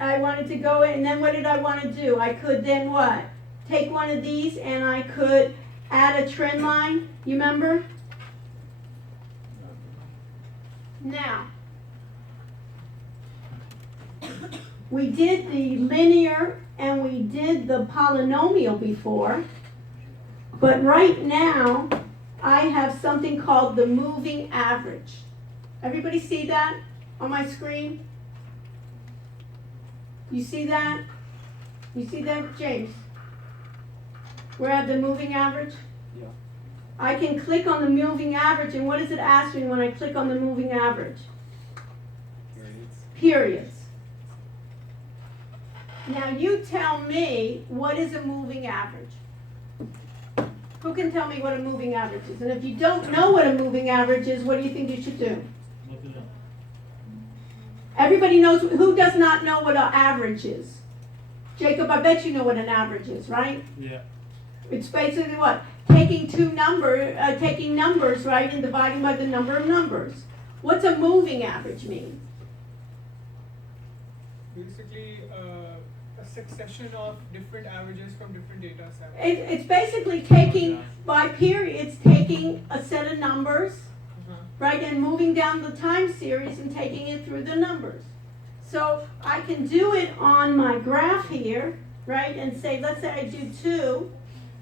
I wanted to go in, and then what did I want to do? I could then what? Take one of these and I could add a trend line. You remember? Now, we did the linear and we did the polynomial before, but right now I have something called the moving average. Everybody see that on my screen? You see that? You see that, James? We're at the moving average? Yeah. I can click on the moving average, and what does it ask me when I click on the moving average? Periods. Now you tell me, what is a moving average? Who can tell me what a moving average is? And if you don't know what a moving average is, what do you think you should do? Everybody knows, who does not know what an average is? Jacob, I bet you know what an average is, right? Yeah. It's basically what? Taking taking numbers, right, and dividing by the number of numbers. What's a moving average mean? Basically, a succession of different averages from different data sets. It's basically taking, by periods, taking a set of numbers, right, and moving down the time series and taking it through the numbers. So I can do it on my graph here, right, and say, let's say I do 2,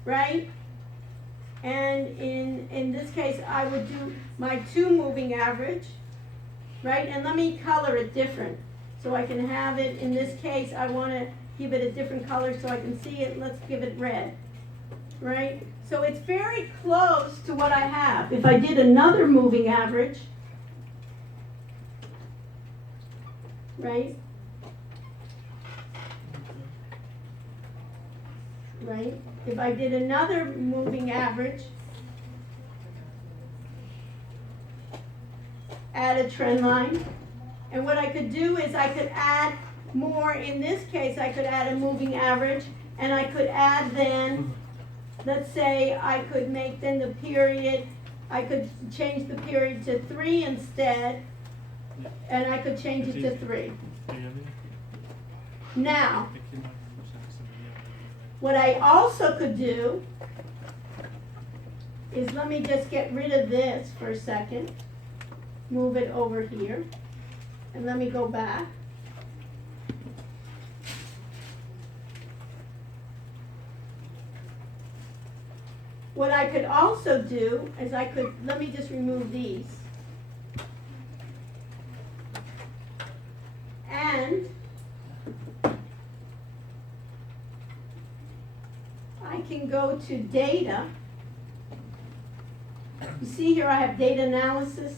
right, and in this case I would do my 2 moving average, right, and let me color it different so I can have it. In this case I want to give it a different color so I can see it. Let's give it red, right? So it's very close to what I have. If I did another moving average, right? Right? If I did another moving average, add a trend line, and what I could do is I could add more. In this case, I could add a moving average, and I could add then, let's say I could make then the period, I could change the period to 3 instead, and I could change it to 3. Now, what I also could do is, let me just get rid of this for a second, move it over here, and let me go back. What I could also do is let me just remove these. And I can go to data. You see here I have data analysis.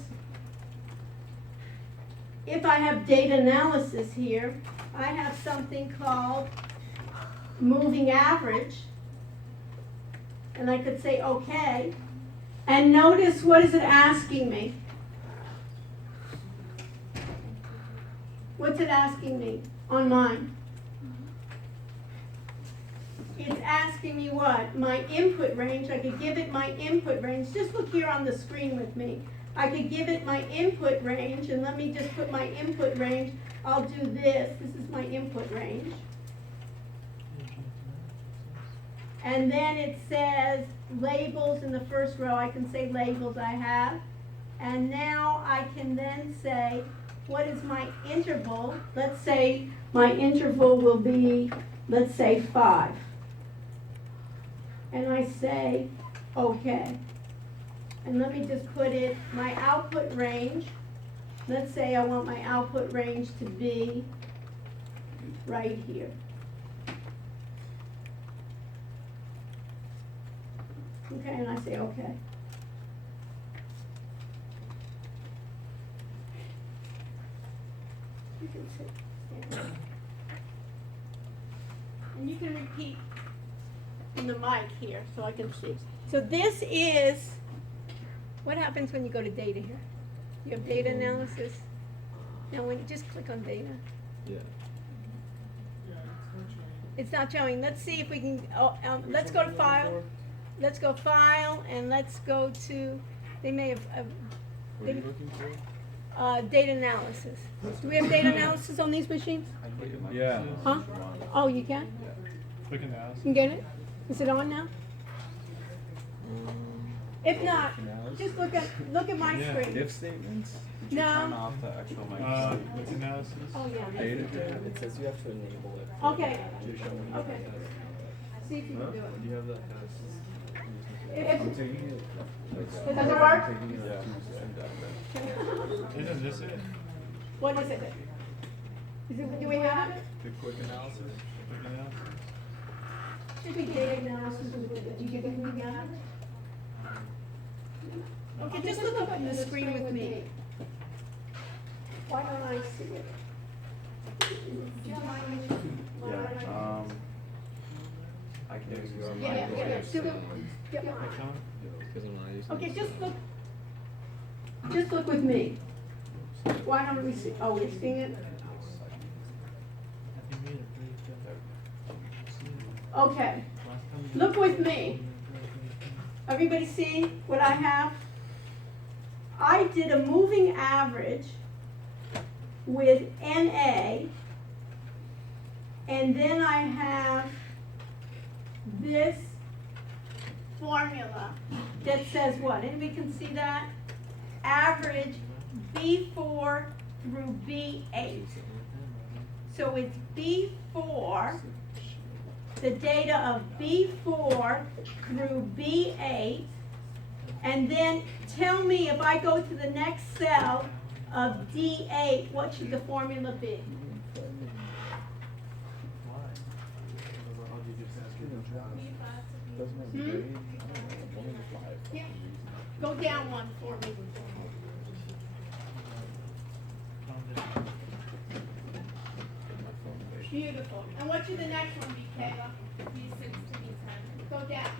If I have data analysis here, I have something called moving average. And I could say okay. And notice, what is it asking me? What's it asking me on mine? it's asking me what? My input range. I could give it my input range. Just look here on the screen with me. I could give it my input range, and let me just put my input range. I'll do this. This is my input range. And then it says labels in the first row. I can say labels I have. And now I can then say, what is my interval? Let's say my interval will be, let's say 5. And I say, okay. And let me just put it, my output range. Let's say I want my output range to be right here. Okay, and I say okay. You can sit, stand. And you can repeat in the mic here so I can see. So this is, what happens when you go to data here? You have data analysis. Now when you just click on data. Yeah. Yeah, It's not showing. Let's see if we can, let's go to file. Let's go file and let's go to, they may have, What are you looking for? data analysis. Do we have data analysis on these machines? Yeah. Huh? Oh, you can? Click and ask. You can get it? Is it on now? If not, just look at my Yeah. screen. If statements? Did you turn No. off the actual Microsoft? What's analysis? Oh, yeah. Data tab, it says you have to enable it. Okay. To show me. Okay. See if you Huh? can do it. Do you have that? If- I'm taking it. Does it work? I'm taking it Yeah. to Isn't this it? What is it? Do we have it? the quick analysis. Click analysis. Should be data analysis. Did you get it together? Okay, just look up on the screen with me. Why don't I see it? Yeah, I can use your Yeah, mic. do it. Get mine. Which one? Because I'm not using Okay, this. just look with me. Why don't we see, oh, we're seeing it? Okay, look with me. Everybody see what I have? I did a moving average with NA, and then I have this formula that says what? Anybody can see that? Average B4 through B8. So it's B4, the data of B4 through B8, and then tell me if I go to the next cell of D8, what should the formula be? Doesn't have Hmm? grades. I don't know, 1 to 5. Yeah. Go down one for me. My phone rate. Beautiful. And what should the next one be, Kayla? B6 to B10. Go down.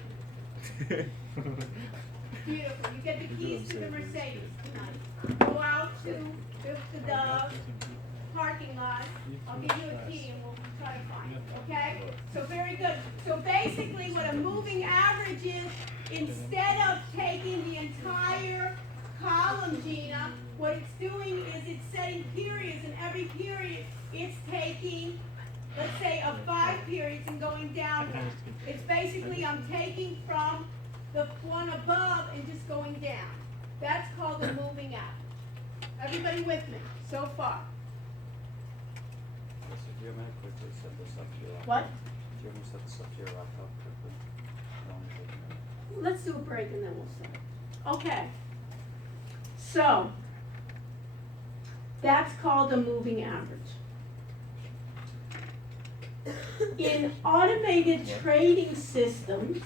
Beautiful. You get the keys to the Mercedes tonight. Go out to the parking lot. I'll give you a key and we'll try to find it, okay? So very good. So basically what a moving average is, instead of taking the entire column, Gina, what it's doing is it's setting periods, and every period it's taking, let's say, of 5 periods and going down one. It's basically I'm taking from the one above and just going down. That's called a moving average. Everybody with me so far? So do you want me to quickly set this up to your laptop? What? Do you want me to set this up to your laptop quickly? It'll only take a minute. Let's do a break and then we'll start. Okay. So, that's called a moving average. In automated trading systems,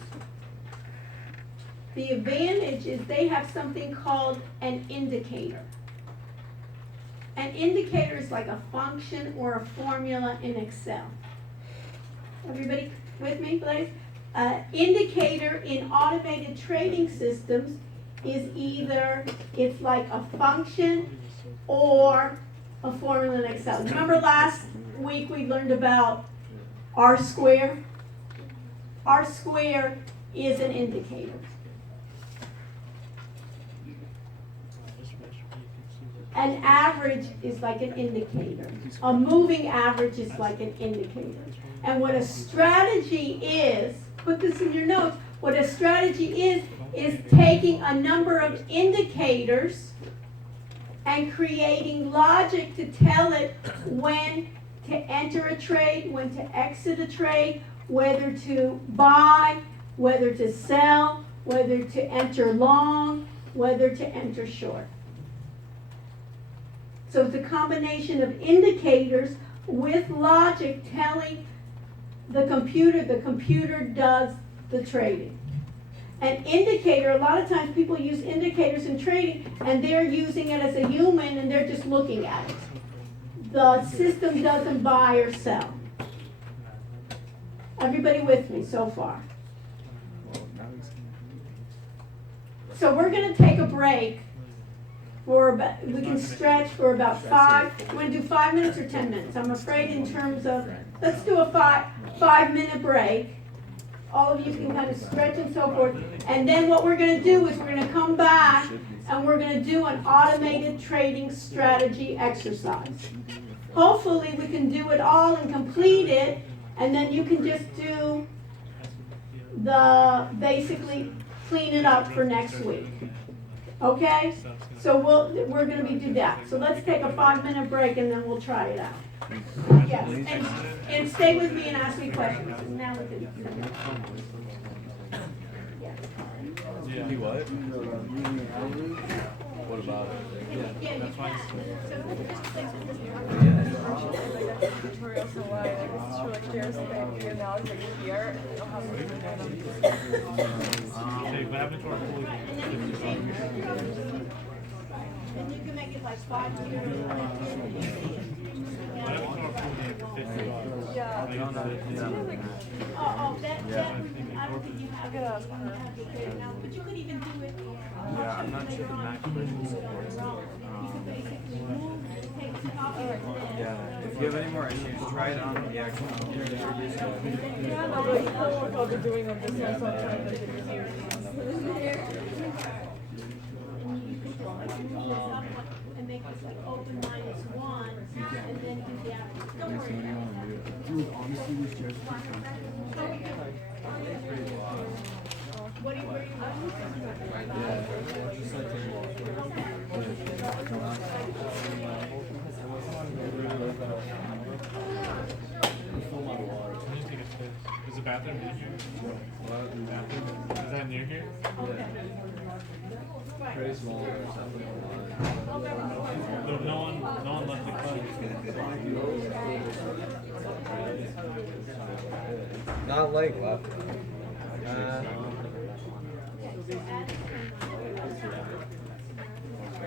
the advantage is they have something called an indicator. An indicator is like a function or a formula in Excel. Everybody with me, please? Indicator in automated trading systems is either, it's like a function or a formula in Excel. Remember last week we learned about R square? R square is an indicator. An average is like an indicator. A moving average is like an indicator. And what a strategy is, put this in your notes, what a strategy is taking a number of indicators and creating logic to tell it when to enter a trade, when to exit a trade, whether to buy, whether to sell, whether to enter long, whether to enter short. So it's a combination of indicators with logic telling the computer does the trading. An indicator, a lot of times people use indicators in trading and they're using it as a human and they're just looking at it. The system doesn't buy or sell. Everybody with me so far? So we're going to take a break. We can stretch for about 5. You want to do 5 minutes or 10 minutes? I'm afraid in terms of, let's do a 5-minute break. All of you can kind of stretch and so forth. And then what we're going to do is we're going to come back and we're going to do an automated trading strategy exercise. Hopefully we can do it all and complete it, and then you can just do basically clean it up for next week. Okay? So we're going to do that. So let's take a 5-minute break and then we'll try it out. Yes, and stay with me and ask me questions. And now we can. Yeah. He what? What about it? Yeah, you can. Tutorial, so why? Like, this is for like shares thing, and now it's like here, and you'll have to Hey, what happened to our pool? And you can make it like 5 years. What happened to our pool game for $50? Yeah. I don't know. Like, That I don't think you have it now, but you could even do it. Yeah, I'm not sure the Mac version supports it. You could basically move, take it off of it. Yeah, if you have any more issues, try it on the actual computer to introduce it. yeah, no, but people will probably doing them just now, so I'm trying to make it easier. And make this like open -1, and then do the average. Don't worry about it. Dude, honestly, these chairs are What do you worry about? yeah, just like I need to take a piss. Is the bathroom near here? Bathroom? Is that near here? Okay. very small or something. No one left the club. Not like left.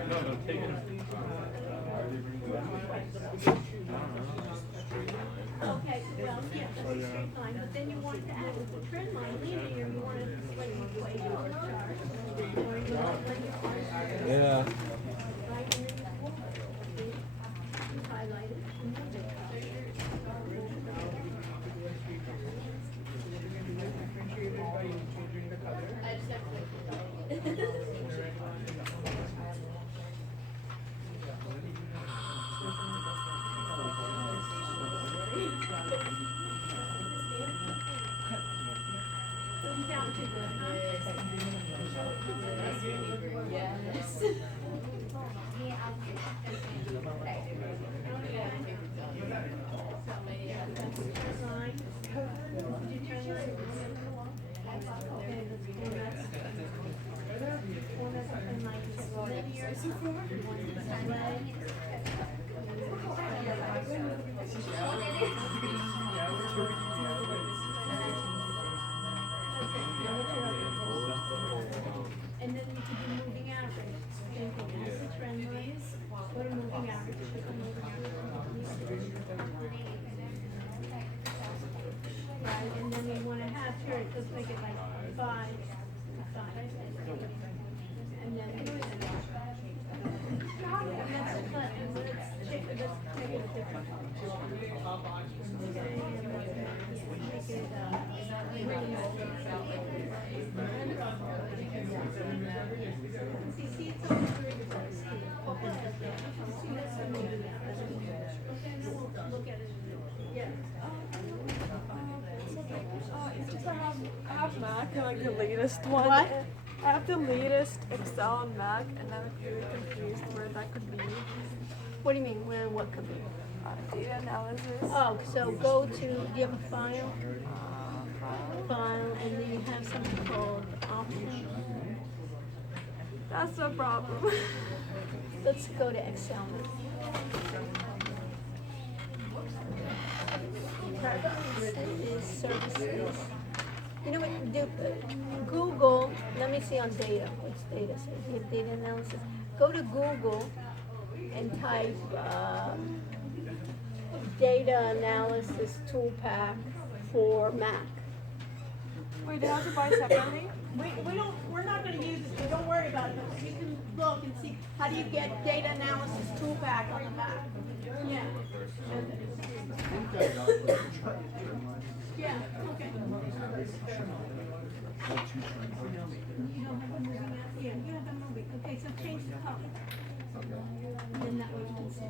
No, take it. Okay, well, yeah, that's a straight line, but then you want to add with the trend line linear, you want to display the way you are charged. Or you want to like Yeah. right here, you highlight it. Differentiated by changing the color. Doesn't sound too good, huh? Yes. And then you could do moving average. Same thing, as the trend lines, what a moving average, pick a moving average. Right, and then we want to have here, let's make it like 5. And then let's make it different. Make it See, it's on the very first. See, that's the meeting. Okay, and then we'll look at it. Yeah. It's just I have Mac and like the latest one. What? I have the latest Excel on Mac and I'm really confused where that could be. What do you mean, where, what could be? Data analysis. Oh, so go to, do you have a file? File, and then you have something called options. That's the problem. Let's go to Excel. Is services. You know what, do, Google, let me see on data, what's data say? You have data analysis. Go to Google and type, data analysis tool pack for Mac. Wait, do I have to buy separately? We're not gonna use it, so don't worry about it. You can look and see, how do you get data analysis tool pack on the Mac? Yeah. Yeah, okay. You don't have a movie yet? Yeah, you have a movie. Okay, so change the color. Then that way you can see.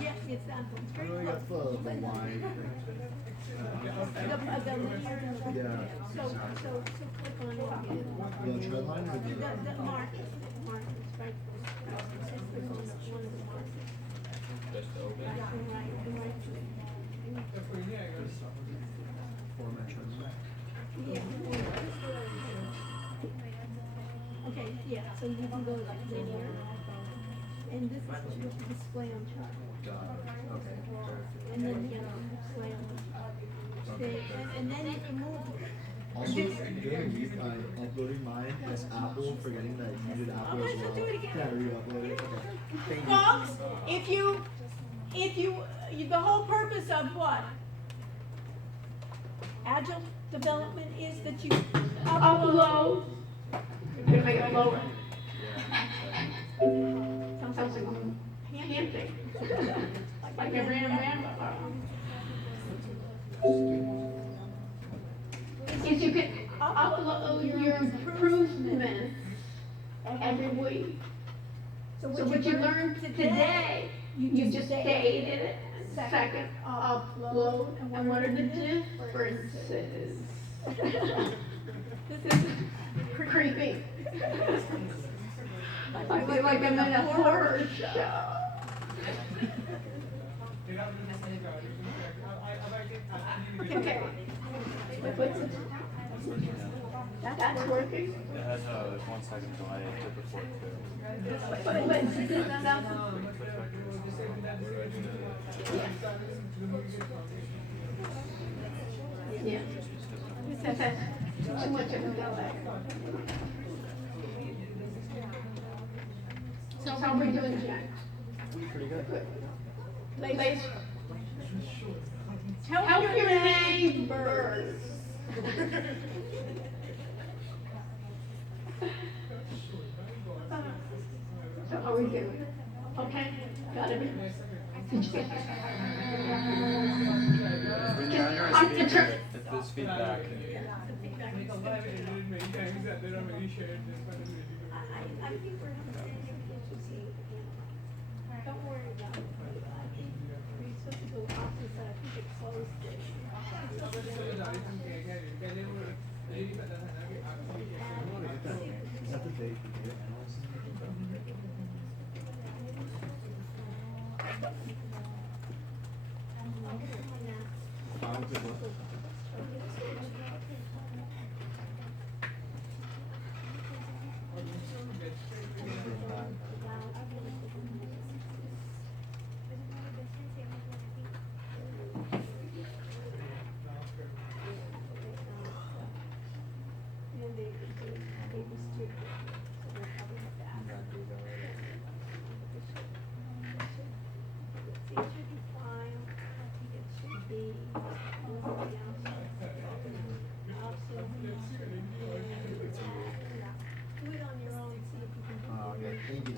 Yeah, it's that one. It's very close. the wide. Yeah. So click on it. The trend line or The market, it's right. Click on one of the markets. Just open. Right. format trend line? Yeah. Okay, yeah, so you can go like linear. And this is what you display on chart. Okay. And then, display on chart. And then you can move. Also, during the week, I'm uploading mine as Apple, forgetting that you did Apple Okay, as so well. do it again. Yeah, re-upload it. Okay. Thank you. Folks, if you, the whole purpose of what? Agile development is that you upload. You're gonna make it lower. Sounds like handshake. Like a random. Is you can upload your improvements every week. So what you learned today, you just stated it. Second, upload, and what are the differences? This is creepy. I feel like I'm in a horror show. Okay. What's it? That's working. It has a 1 second delay to report too. Yeah. That's too much of a delay. So how are we doing, Jack? Pretty good. Ladies, help your neighbors. So how are we doing? Okay, got it? Did you get When you're under a speaker, if there's feedback. I think we're having don't worry about it. I think we're supposed to go opposite, I think it closed it. Is that the date for data analysis? Files of what? Okay, thank you,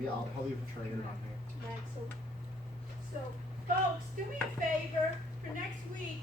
yeah, I'll probably try to get it on here. Excellent. So, folks, do me a favor, for next week,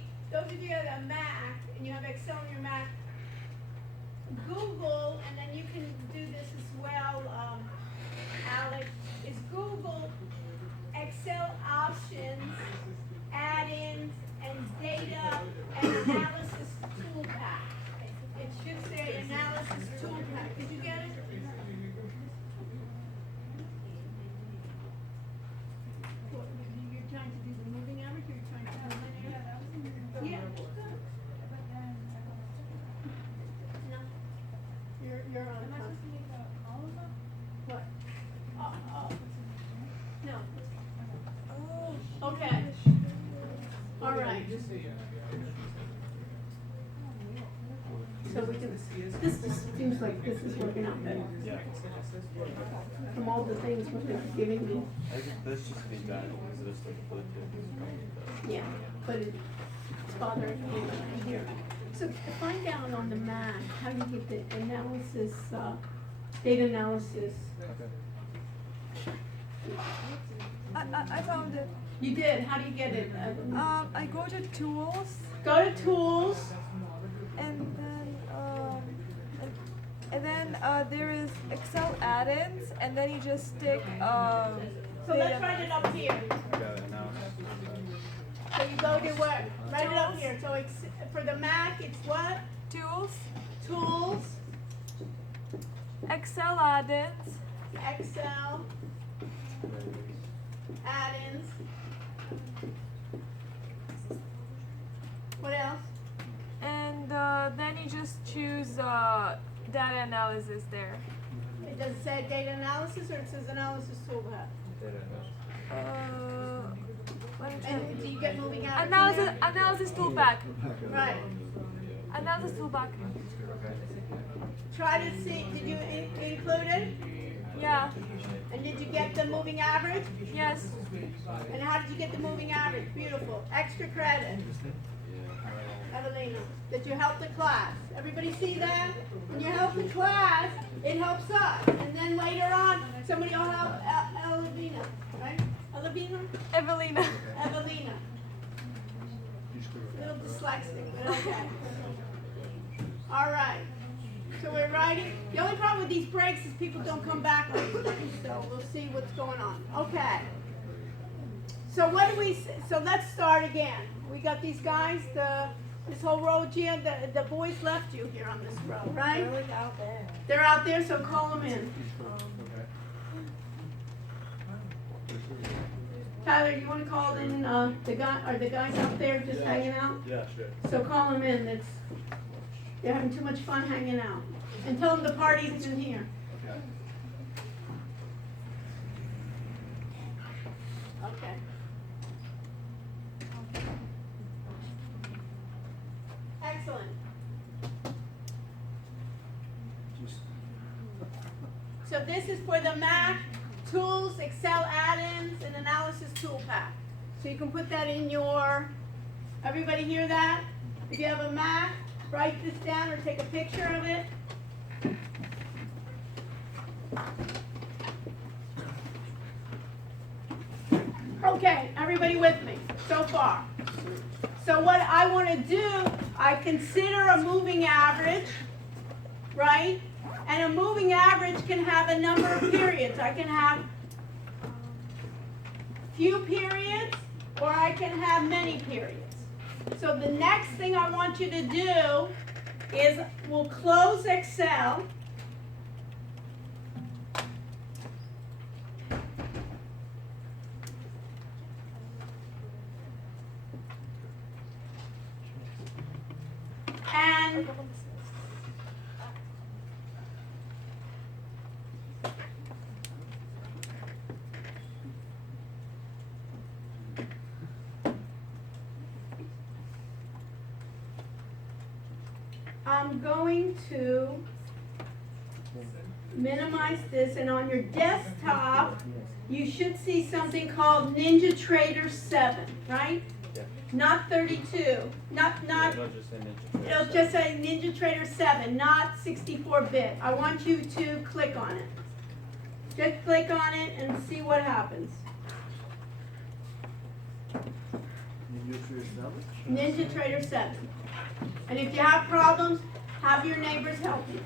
just say, So we can, this just seems like this is working out better. Yeah. From all the things what they're giving me. I think this just feedback because it's like Bluetooth. Yeah, but it's bothering me right here. So find out on the Mac how you get the analysis, data analysis. I found it. You did, how do you get it? I go to tools Go to tools, and then there is Excel add-ins, and then you just stick so let's write it up here. I got it now. So you go to what? Write it up here. So it's, for the Mac, it's what? tools, Tools, Excel add-ins, Excel, add-ins. What else? and then you just choose data analysis there. It does say data analysis or it says analysis toolpath? Let me check. And do you get moving out? Analysis toolpath. Right. Analysis toolpath. Try to see, did you include it? Yeah. And did you get the moving average? Yes. And how did you get the moving average? Beautiful. Extra credit. Evelina, that you help the class. Everybody see that? When you help the class, it helps us. And then later on, somebody will help Evelina, right? Evelina? Evelina. Evelina. Little dyslexic, but okay. All right. So we're writing. The only problem with these breaks is people don't come back on these breaks. So we'll see what's going on. Okay. So what do we? So let's start again. We got these guys. This whole row, Gian. The boys left you here on this row, right? They're like out there. They're out there. So call them in. Tyler, you want to call in the guy? Are the guys out there just hanging out? Yeah, sure. So call them in. They're having too much fun hanging out. And tell them the party's in here. Okay. Okay. Excellent. So this is for the Mac tools, Excel add-ins, and analysis toolpath. So you can put that in your, everybody hear that? If you have a Mac, write this down or take a picture of it. Okay, everybody with me so far? So what I want to do, I consider a moving average, right? And a moving average can have a number of periods. I can have few periods or I can have many periods. So the next thing I want you to do is we'll close Excel. And I'm going to minimize this, and on your desktop you should see something called NinjaTrader 7, right? Yeah. Not 32, not It'll just say Ninja. it'll just say NinjaTrader 7, not 64-bit. I want you to click on it. Just click on it and see what happens. NinjaTrader 7. And if you have problems, have your neighbors help you.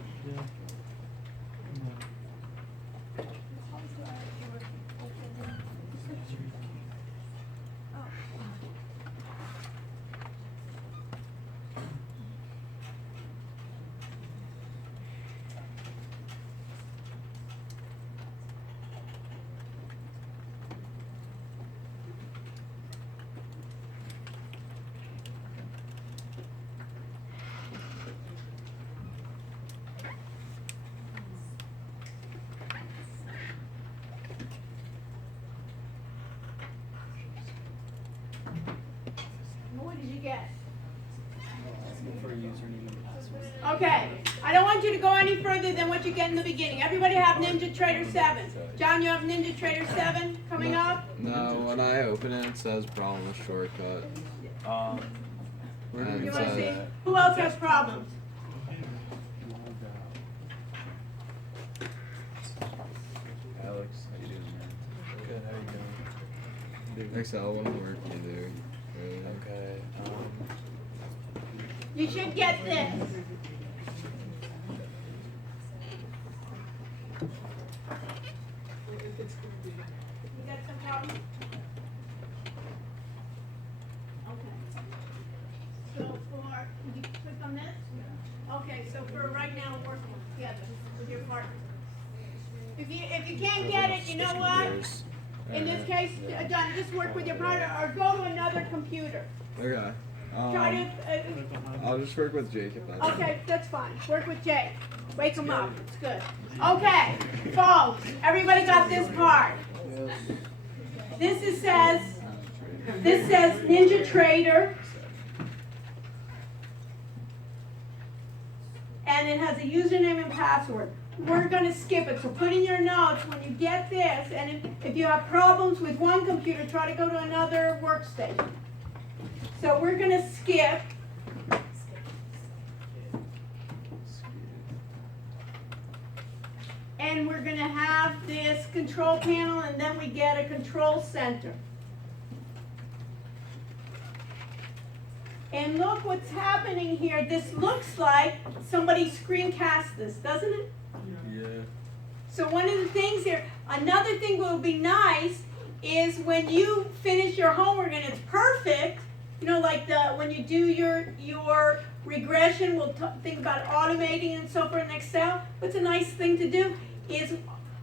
you get? For username and password. Okay, I don't want you to go any further than what you get in the beginning. Everybody have NinjaTrader 7. John, you have NinjaTrader 7 coming up? No, when I open it, it says problem with shortcut. Where do And we You it want to says- see? Who else has problems? Alex, how you doing, man? Good, how you doing? Excel won't work either. Really. Okay. You should get this. You got some problems? Okay. So for, did you click on this? Okay, so for right now, we're working together with your partner. If you can't get it, you know what? In this case, John, just work with your partner or go to another computer. Okay. Try to, I'll just work with Jacob then. okay, that's fine. Work with Jake. Wake him up. It's good. Okay, folks, everybody got this part. This says NinjaTrader. And it has a username and password. We're going to skip it. So put in your notes when you get this, and if you have problems with one computer, try to go to another workstation. So we're going to skip. And we're going to have this control panel, and then we get a control center. And look what's happening here. This looks like somebody screencast this, doesn't it? Yeah. So one of the things here, another thing that would be nice is when you finish your homework and it's perfect, you know, like when you do your regression, we'll think about automating and so forth in Excel. What's a nice thing to do is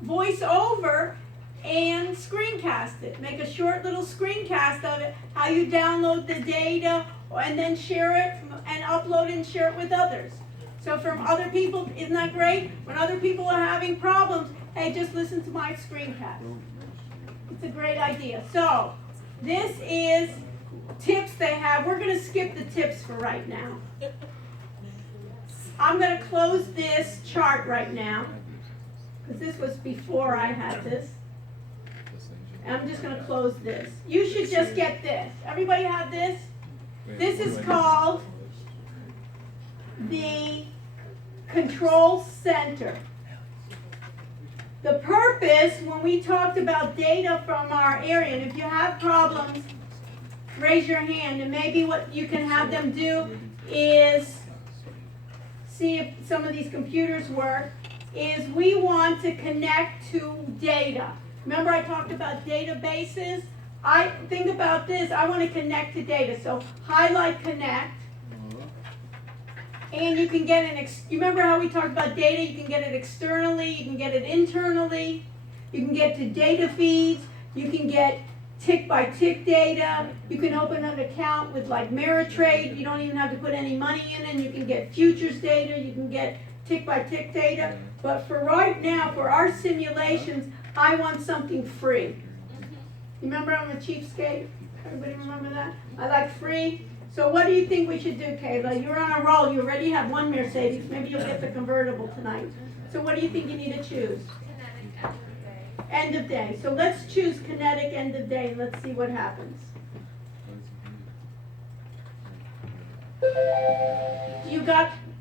voice over and screencast it. Make a short little screencast of it, how you download the data, and then share it and upload and share it with others. So from other people, isn't that great? When other people are having problems, hey, just listen to my screencast. It's a great idea. So this is tips they have. We're going to skip the tips for right now. I'm going to close this chart right now, because this was before I had this. And I'm just going to close this. You should just get this. Everybody have this? This is called the Control Center. The purpose, when we talked about data from our area, and if you have problems, raise your hand, and maybe what you can have them do is see if some of these computers work, is we want to connect to data. Remember I talked about databases? I think about this, I want to connect to data. So highlight connect. And you can get you remember how we talked about data? You can get it externally, you can get it internally, you can get to data feeds, you can get tick by tick data, you can open an account with like Ameritrade, you don't even have to put any money in it, and you can get futures data, you can get tick by tick data. But for right now, for our simulations, I want something free. You remember I'm a cheapskate? Everybody remember that? I like free. So what do you think we should do, Kayla? You're on a roll. You already have one Mercedes. Maybe you'll get the convertible tonight. So what do you think you need to choose? Kinetic End of day. So let's choose kinetic end of day and let's see what happens.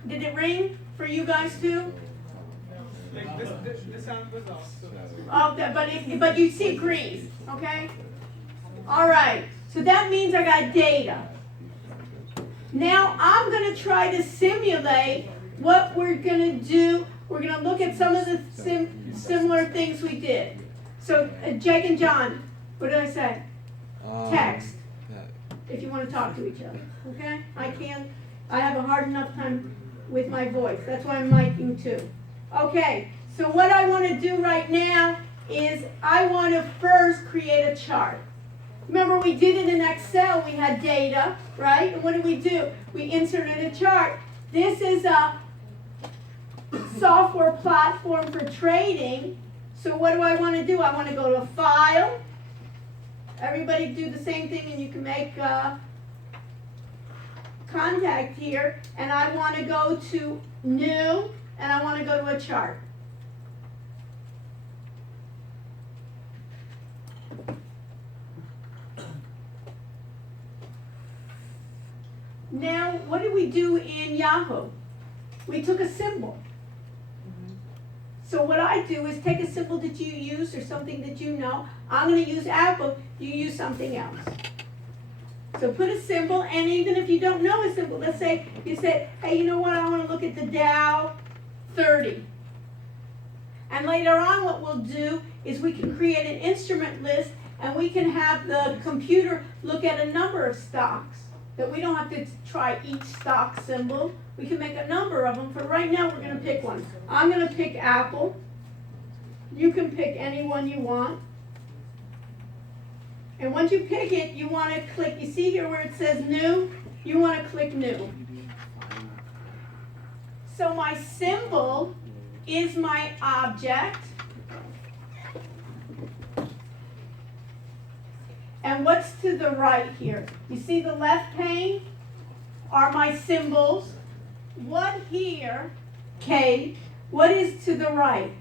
Did it ring for you guys too? Like this sound was off. So But you see green, okay? All right. So that means I got data. Now I'm going to try to simulate what we're going to do. We're going to look at some of the similar things we did. So Jake and John, what did I say? Text. If you want to talk to each other, okay? I have a hard enough time with my voice. That's why I'm miking too. Okay, so what I want to do right now is I want to first create a chart. Remember we did it in Excel, we had data, right? And what did we do? We inserted a chart. This is a software platform for trading. So what do I want to do? I want to go to File. Everybody do the same thing and you can make contact here, and I want to go to new, and I want to go to a chart. Now, what did we do in Yahoo? We took a symbol. So what I do is take a symbol that you use or something that you know. I'm going to use Apple, you use something else. So put a symbol, and even if you don't know a symbol, let's say you say, hey, you know what, I want to look at the Dow 30. And later on what we'll do is we can create an instrument list, and we can have the computer look at a number of stocks. That we don't have to try each stock symbol. We can make a number of them. For right now, we're going to pick one. I'm going to pick Apple. You can pick any one you want. And once you pick it, you want to click. You see here where it says new? You want to click new. So my symbol is my object. And what's to the right here? You see the left pane are my symbols. What here, Kate, what is to the right?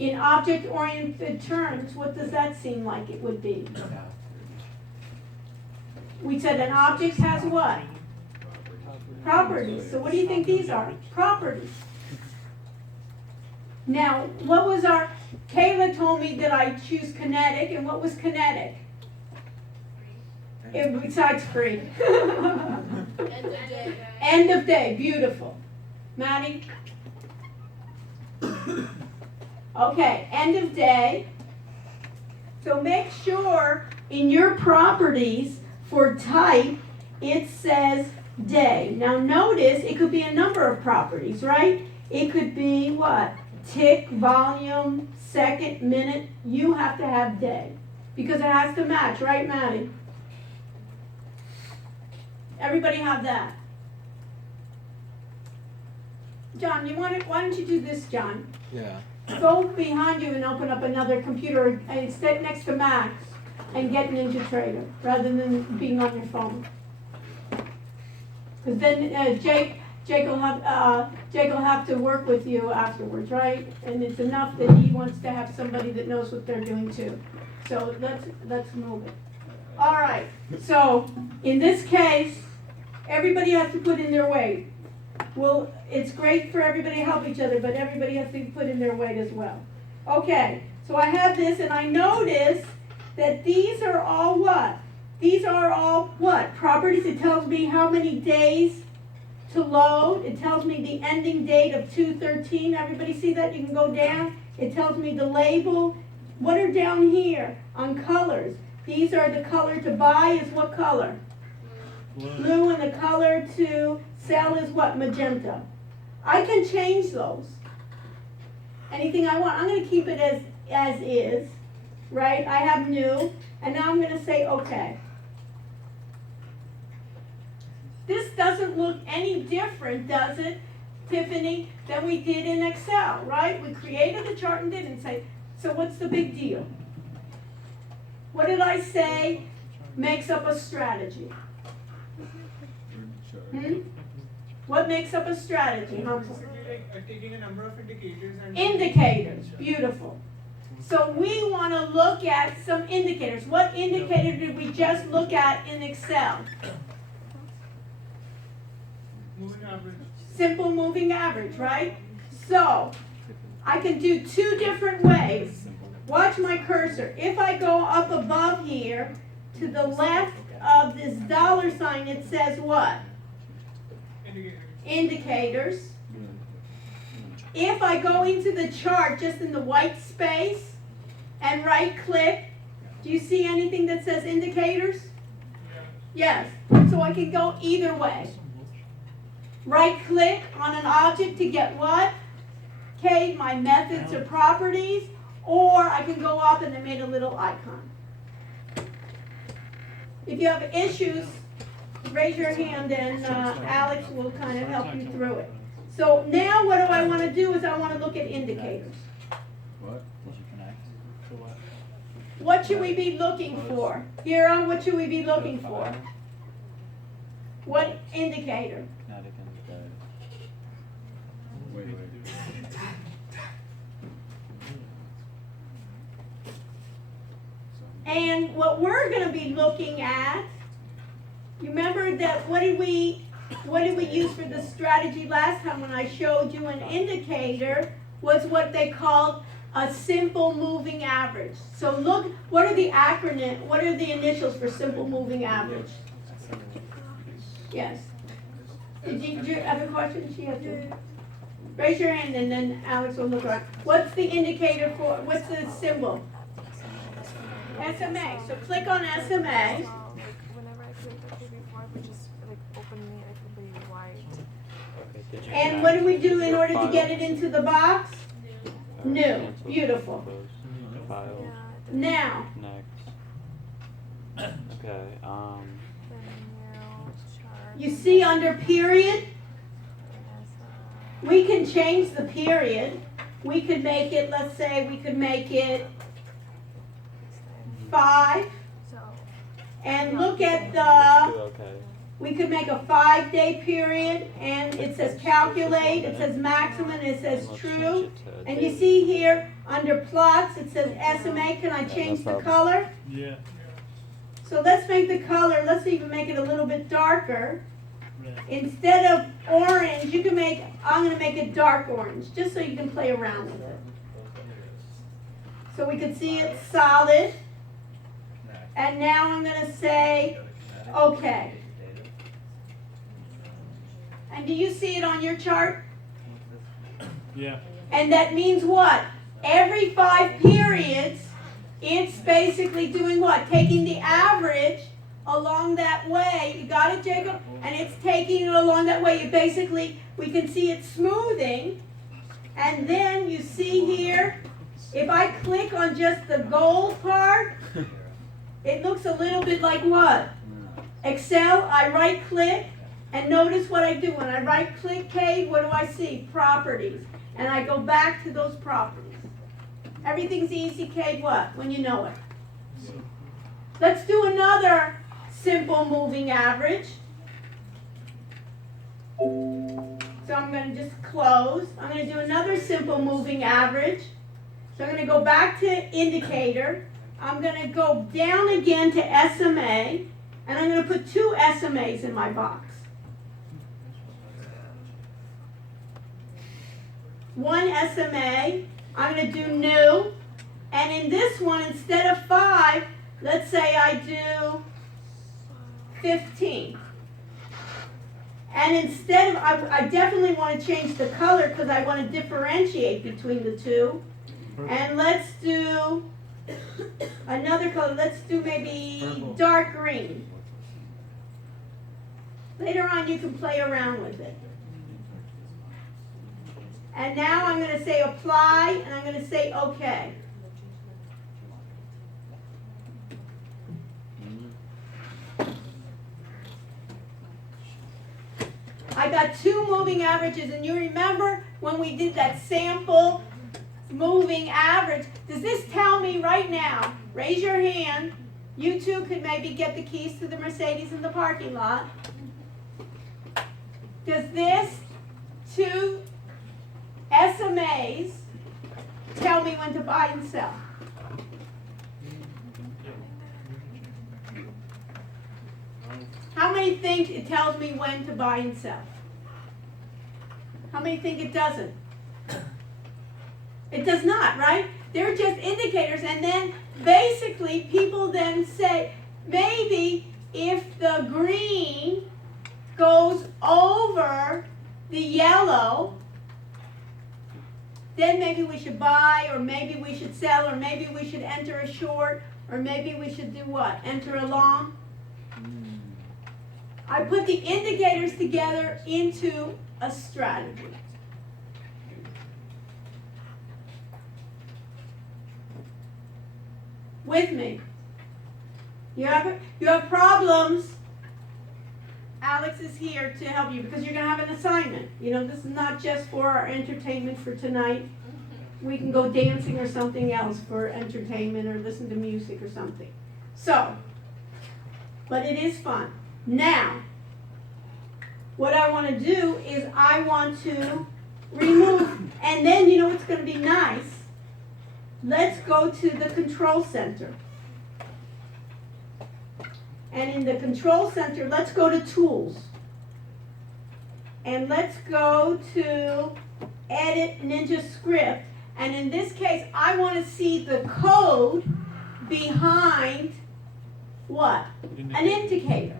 In object-oriented terms, what does that seem like it would be? We said an object has what? Properties. So what do you think these are? Properties. Now, what was our, Kayla told me that I choose kinetic, and what was kinetic? Besides free. End of day. End of day, beautiful. Maddie? Okay, end of day. So make sure in your properties for type, it says day. Now notice it could be a number of properties, right? It could be what? Tick, volume, second, minute. You have to have day because it has to match, right, Maddie? Everybody have that? John, why don't you do this, John? Yeah. Go behind you and open up another computer and sit next to Max and get an NinjaTrader rather than being on your phone. Because then Jake will have to work with you afterwards, right? And it's enough that he wants to have somebody that knows what they're doing too. So let's move it. All right. So in this case, everybody has to put in their weight. Well, it's great for everybody to help each other, but everybody has to put in their weight as well. Okay, so I have this, and I notice that these are all what? These are all what? Properties. It tells me how many days to load. It tells me the ending date of 2/13. Everybody see that? You can go down. It tells me the label. What are down here on colors? These are the color to buy is what color? Blue, and the color to sell is what? Magenta. I can change those. Anything I want. I'm going to keep it as is, right? I have new, and now I'm going to say okay. This doesn't look any different, does it, Tiffany, than we did in Excel, right? We created the chart and didn't say, so what's the big deal? What did I say makes up a strategy? What makes up a strategy, Hansel? Basically, like taking a number of indicators and Indicators, beautiful. So we want to look at some indicators. What indicator did we just look at in Excel? moving average. Simple moving average, right? So I can do two different ways. Watch my cursor. If I go up above here to the left of this dollar sign, it says what? Indicators. If I go into the chart just in the white space and right click, do you see anything that says indicators? Yes. So I can go either way. Right click on an object to get what? Okay, my methods or properties, or I can go up and they made a little icon. If you have issues, raise your hand and Alex will kind of help you through it. So now what do I want to do is I want to look at indicators. What? Did you connect? To what? What should we be looking for? Hira, what should we be looking for? What indicator? Kinetic and Wait, wait. And what we're going to be looking at, you remember that what did we use for the strategy last time when I showed you an indicator was what they called a simple moving average. So look, what are the initials for simple moving average? Yes. Did you have a question? She has to. Raise your hand and then Alex will look around. What's the indicator for, what's the symbol? SMA. So click on SMA. Whenever I click OK before, we just like open me, it will be white. Okay, And what do we do in order to get it into the box? New. Beautiful. File. Now, Next. Okay, Then new chart. you see under period, we can change the period. We could make it, let's say, we could make it 5. So And look at do the, okay. we could make a 5-day period, and it says calculate, it says maximum, it says true. And you see here, under plots, it says SMA. Can I change the color? Yeah. So let's make the color, let's even make it a little bit darker. Instead of orange, you can make, I'm going to make it dark orange, just so you can play around with it. So we can see it's solid. And now I'm going to say, okay. And do you see it on your chart? Yeah. And that means what? Every 5 periods, it's basically doing what? Taking the average along that way. You got it, Jacob? And it's taking it along that way. You basically, we can see it smoothing. And then you see here, if I click on just the gold part, it looks a little bit like what? Excel, I right click, and notice what I do. When I right click, Kate, what do I see? Properties. And I go back to those properties. Everything's easy, Kate, what? When you know it. Let's do another simple moving average. So I'm going to just close. I'm going to do another simple moving average. So I'm going to go back to indicator. I'm going to go down again to SMA, and I'm going to put 2 SMAs in my box. One SMA, I'm going to do new, and in this one, instead of 5, let's say I do 15. And instead of, I definitely want to change the color because I want to differentiate between the two. And let's do another color. Let's do maybe dark green. Later on you can play around with it. And now I'm going to say apply, and I'm going to say OK. I got 2 moving averages, and you remember when we did that sample moving average, does this tell me right now, raise your hand, you two could maybe get the keys to the Mercedes in the parking lot. Does this 2 SMAs tell me when to buy and sell? How many think it tells me when to buy and sell? How many think it doesn't? It does not, right? They're just indicators, and then basically people then say, maybe if the green goes over the yellow, then maybe we should buy, or maybe we should sell, or maybe we should enter a short, or maybe we should do what? Enter a long? I put the indicators together into a strategy. With me. You have problems. Alex is here to help you because you're going to have an assignment. You know, this is not just for our entertainment for tonight. We can go dancing or something else for entertainment, or listen to music or something. So, but it is fun. Now, what I want to do is I want to remove, and then you know what's going to be nice? Let's go to the control center. And in the control center, let's go to tools. And let's go to edit Ninja Script. And in this case, I want to see the code behind what? An indicator.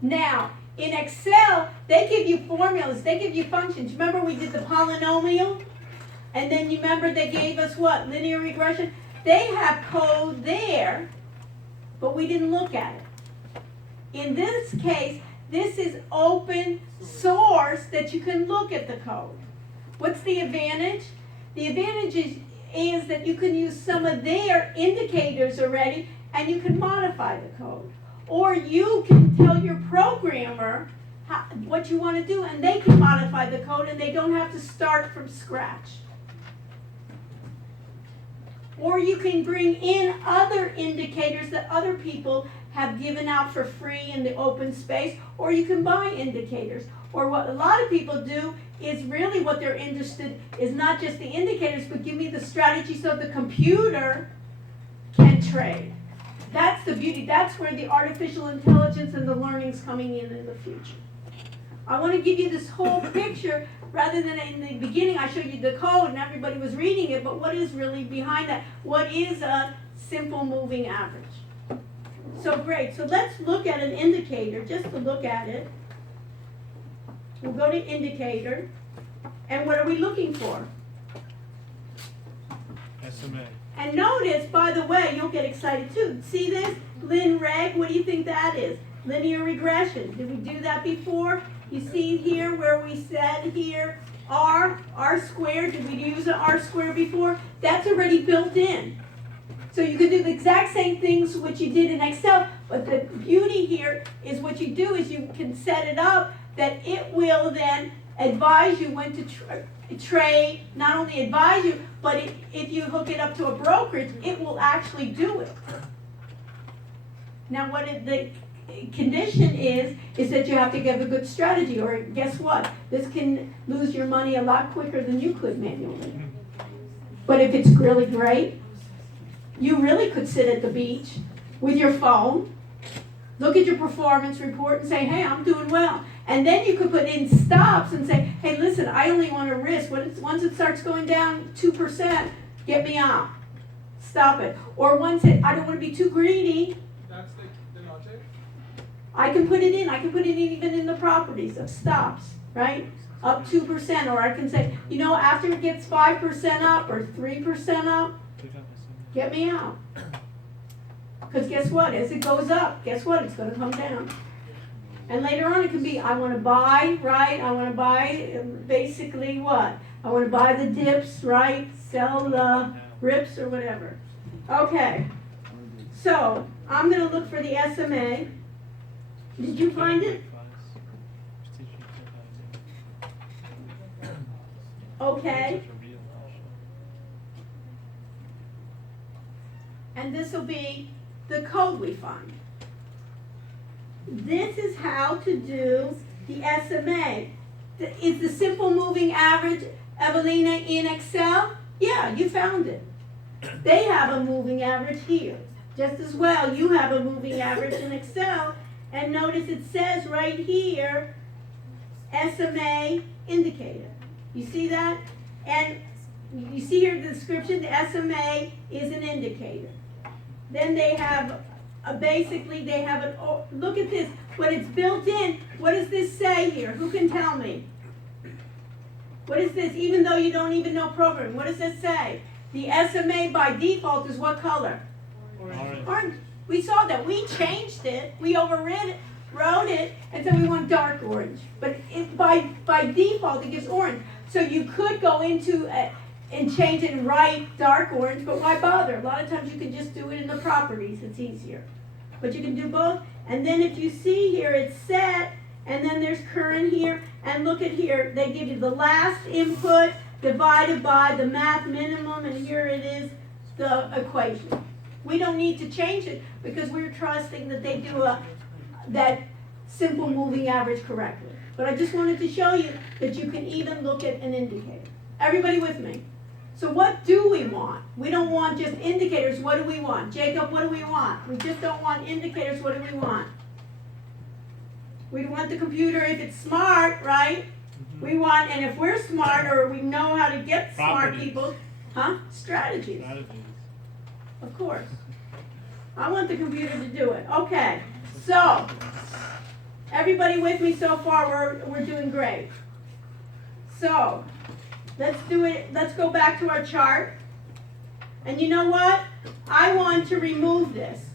Now, in Excel, they give you formulas, they give you functions. Remember we did the polynomial? And then you remember they gave us what? Linear regression? They have code there, but we didn't look at it. In this case, this is open source that you can look at the code. What's the advantage? The advantage is that you can use some of their indicators already and you can modify the code. Or you can tell your programmer what you want to do and they can modify the code and they don't have to start from scratch. Or you can bring in other indicators that other people have given out for free in the open space, or you can buy indicators. Or what a lot of people do is really what they're interested is not just the indicators, but give me the strategy so the computer can trade. That's the beauty. That's where the artificial intelligence and the learning's coming in the future. I want to give you this whole picture rather than in the beginning I showed you the code and everybody was reading it, but what is really behind that? What is a simple moving average? So great. So let's look at an indicator, just to look at it. We'll go to indicator. And what are we looking for? SMA. And notice, by the way, you'll get excited too. See this? Lin reg, what do you think that is? Linear regression. Did we do that before? You see here where we said here R squared. Did we use an R squared before? That's already built in. So you can do the exact same things which you did in Excel, but the beauty here is what you do is you can set it up that it will then advise you when to trade, not only advise you, but if you hook it up to a brokerage, it will actually do it. Now the condition is that you have to give a good strategy, or guess what? This can lose your money a lot quicker than you could manually. But if it's really great, you really could sit at the beach with your phone, look at your performance report and say, hey, I'm doing well. And then you could put in stops and say, hey, listen, I only want to risk. Once it starts going down 2%, get me out. Stop it. Or once I don't want to be too greedy, That's like the logic. I can put it in. I can put it in even in the properties of stops, right? Up 2%. Or I can say, you know, after it gets 5% up or 3% up, get me out. Because guess what? As it goes up, guess what? It's going to come down. And later on it can be, I want to buy, right? I want to buy basically what? I want to buy the dips, right? Sell the rips or whatever. Okay. So I'm going to look for the SMA. Did you find it? Okay. And this will be the code we find. This is how to do the SMA. Is the simple moving average, Evelina, in Excel? Yeah, you found it. They have a moving average here. Just as well, you have a moving average in Excel. And notice it says right here, SMA indicator. You see that? And you see here the description, the SMA is an indicator. Then they have basically they have an, oh, look at this, when it's built in, what does this say here? Who can tell me? What is this, even though you don't even know programming, what does this say? The SMA by default is what color? Orange. We saw that, we changed it, we wrote it, and said we want dark orange. But by default it gives orange. So you could go into and change it and write dark orange, but why bother? A lot of times you can just do it in the properties, it's easier. But you can do both, and then if you see here, it's set, and then there's current here, and look at here, they give you the last input divided by the math minimum, and here it is, the equation. We don't need to change it because we're trusting that they do that simple moving average correctly. But I just wanted to show you that you can even look at an indicator. Everybody with me? So what do we want? We don't want just indicators. What do we want? Jacob, what do we want? We just don't want indicators. What do we want? We want the computer, if it's smart, right? We want, and if we're smart or we know how to get smart Properties. people, strategies. Strategies. Of course. I want the computer to do it. Okay. So, everybody with me so far? We're doing great. So, let's do it. Let's go back to our chart. And you know what? I want to remove this.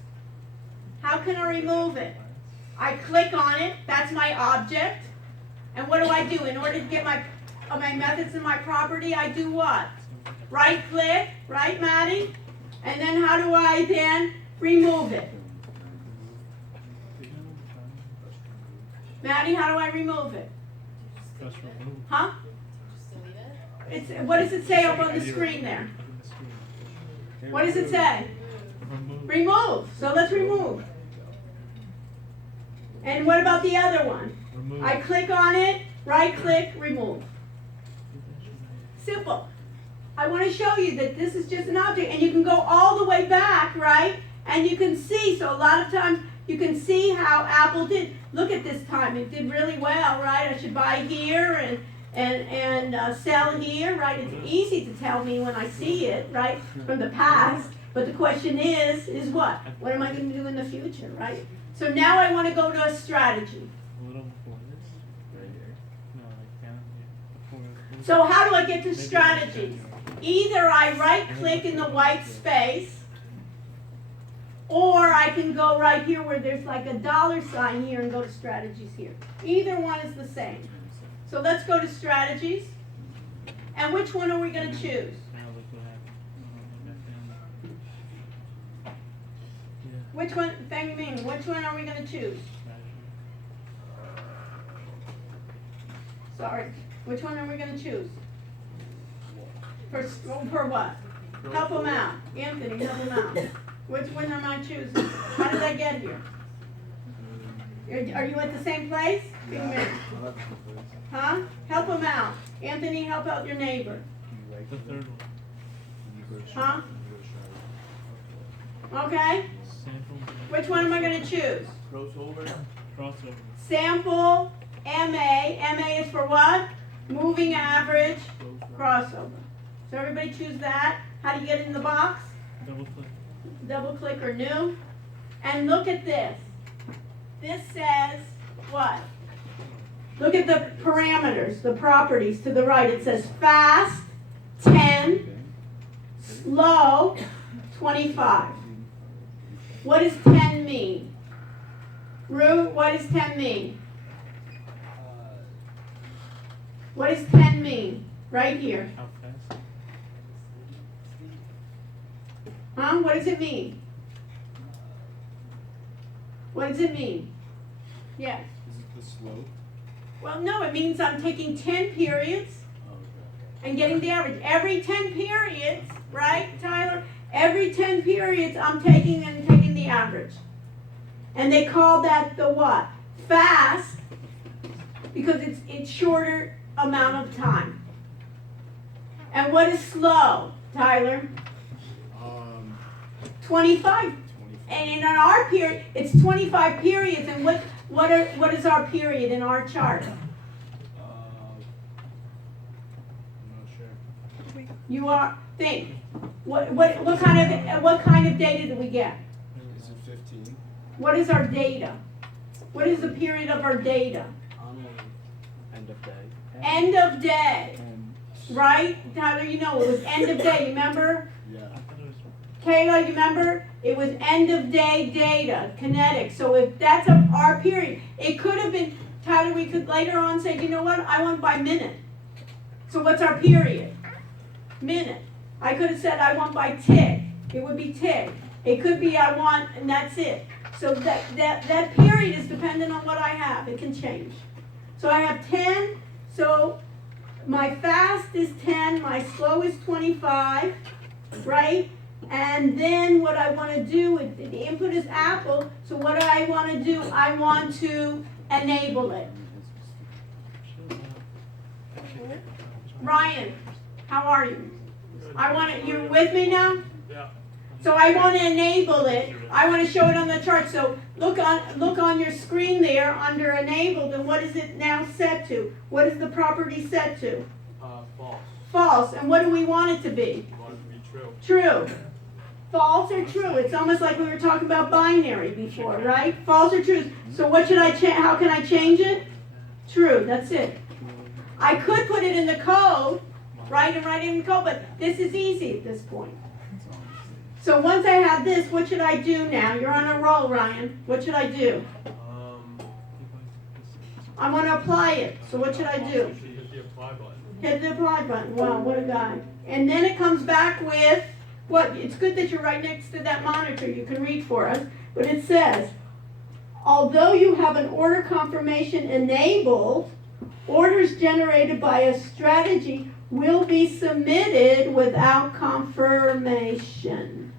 How can I remove it? I click on it. That's my object. And what do I do? In order to get my methods and my property, I do what? Right click, right, Maddie? And then how do I then remove it? Maddie, how do I remove it? Just remove. Huh? What does it say up on the screen there? What does it say? Remove. Remove. So let's remove. And what about the other one? Remove. I click on it, right click, remove. Simple. I want to show you that this is just an object, and you can go all the way back, right? And you can see, so a lot of times you can see how Apple did. Look at this time, it did really well, right? I should buy here and sell here, right? It's easy to tell me when I see it, right, from the past. But the question is what? What am I going to do in the future, right? So now I want to go to a strategy. A little before this. Right here. No, I can't. Yeah. Before. So how do I get to Maybe strategies? Either I right click in the white space, or I can go right here where there's like a $sign here and go to strategies here. Either one is the same. So let's go to strategies. And which one are we going to choose? Now look what happened. Yeah. Which one, Feng Ming, which one are we going to choose? Sorry. Which one are we going to choose? For what? Help them out. Anthony, help them out. Which one am I choosing? How did I get here? Are you at the same place? Feng Ming? Huh? Help them out. Anthony, help out your neighbor. The third one. Huh? Okay. Sample. Which one am I going to choose? Crossover. Crossover. Sample, MA. MA is for what? Moving average, crossover. So everybody choose that. How do you get it in the box? Double click. Double click or new. And look at this. This says what? Look at the parameters, the properties to the right. It says fast, 10, slow, 25. What does 10 mean? Rue, what does 10 mean? What does 10 mean? Right here. How fast? Huh? What does it mean? What does it mean? Yes. Is it the slope? Well, no, it means I'm taking 10 periods and getting the average. Every 10 periods, right, Tyler? Every 10 periods I'm taking the average. And they call that the what? Fast, because it's shorter amount of time. And what is slow, Tyler? 25. And in our period, it's 25 periods. And what is our period in our chart? I'm not sure. You are think. What kind of data do we get? Is it 15? What is our data? What is the period of our data? End of day. End of day. Right? Tyler, you know it was end of day, remember? Yeah. I thought it was. Kayla, you remember? It was end of day data, kinetic. So if that's our period, it could have been, Tyler, we could later on say, you know what, I want by minute. So what's our period? Minute. I could have said I want by tick. It would be tick. It could be I want, and that's it. So that period is dependent on what I have. It can change. So I have 10. So my fast is 10. My slow is 25. Right? And then what I want to do with the input is Apple. So what do I want to do? I want to enable it. Ryan, how are you? You with me now? Yeah. So I want to enable it. I want to show it on the chart. So look on your screen there under enabled, and what is it now set to? What is the property set to? False. False. And what do we want it to be? You want it to be true. True. False or true? It's almost like we were talking about binary before, right? False or true. So what should I change? How can I change it? True. That's it. I could put it in the code, right, and write it in the code, but this is easy at this point. So once I have this, what should I do now? You're on a roll, Ryan. What should I do? I want to apply it. So what should I do? You should hit the apply button. Hit the apply button. Wow, what a guy. And then it comes back with what? It's good that you're right next to that monitor. You can read for us. But it says, although you have an order confirmation enabled, orders generated by a strategy will be submitted without confirmation.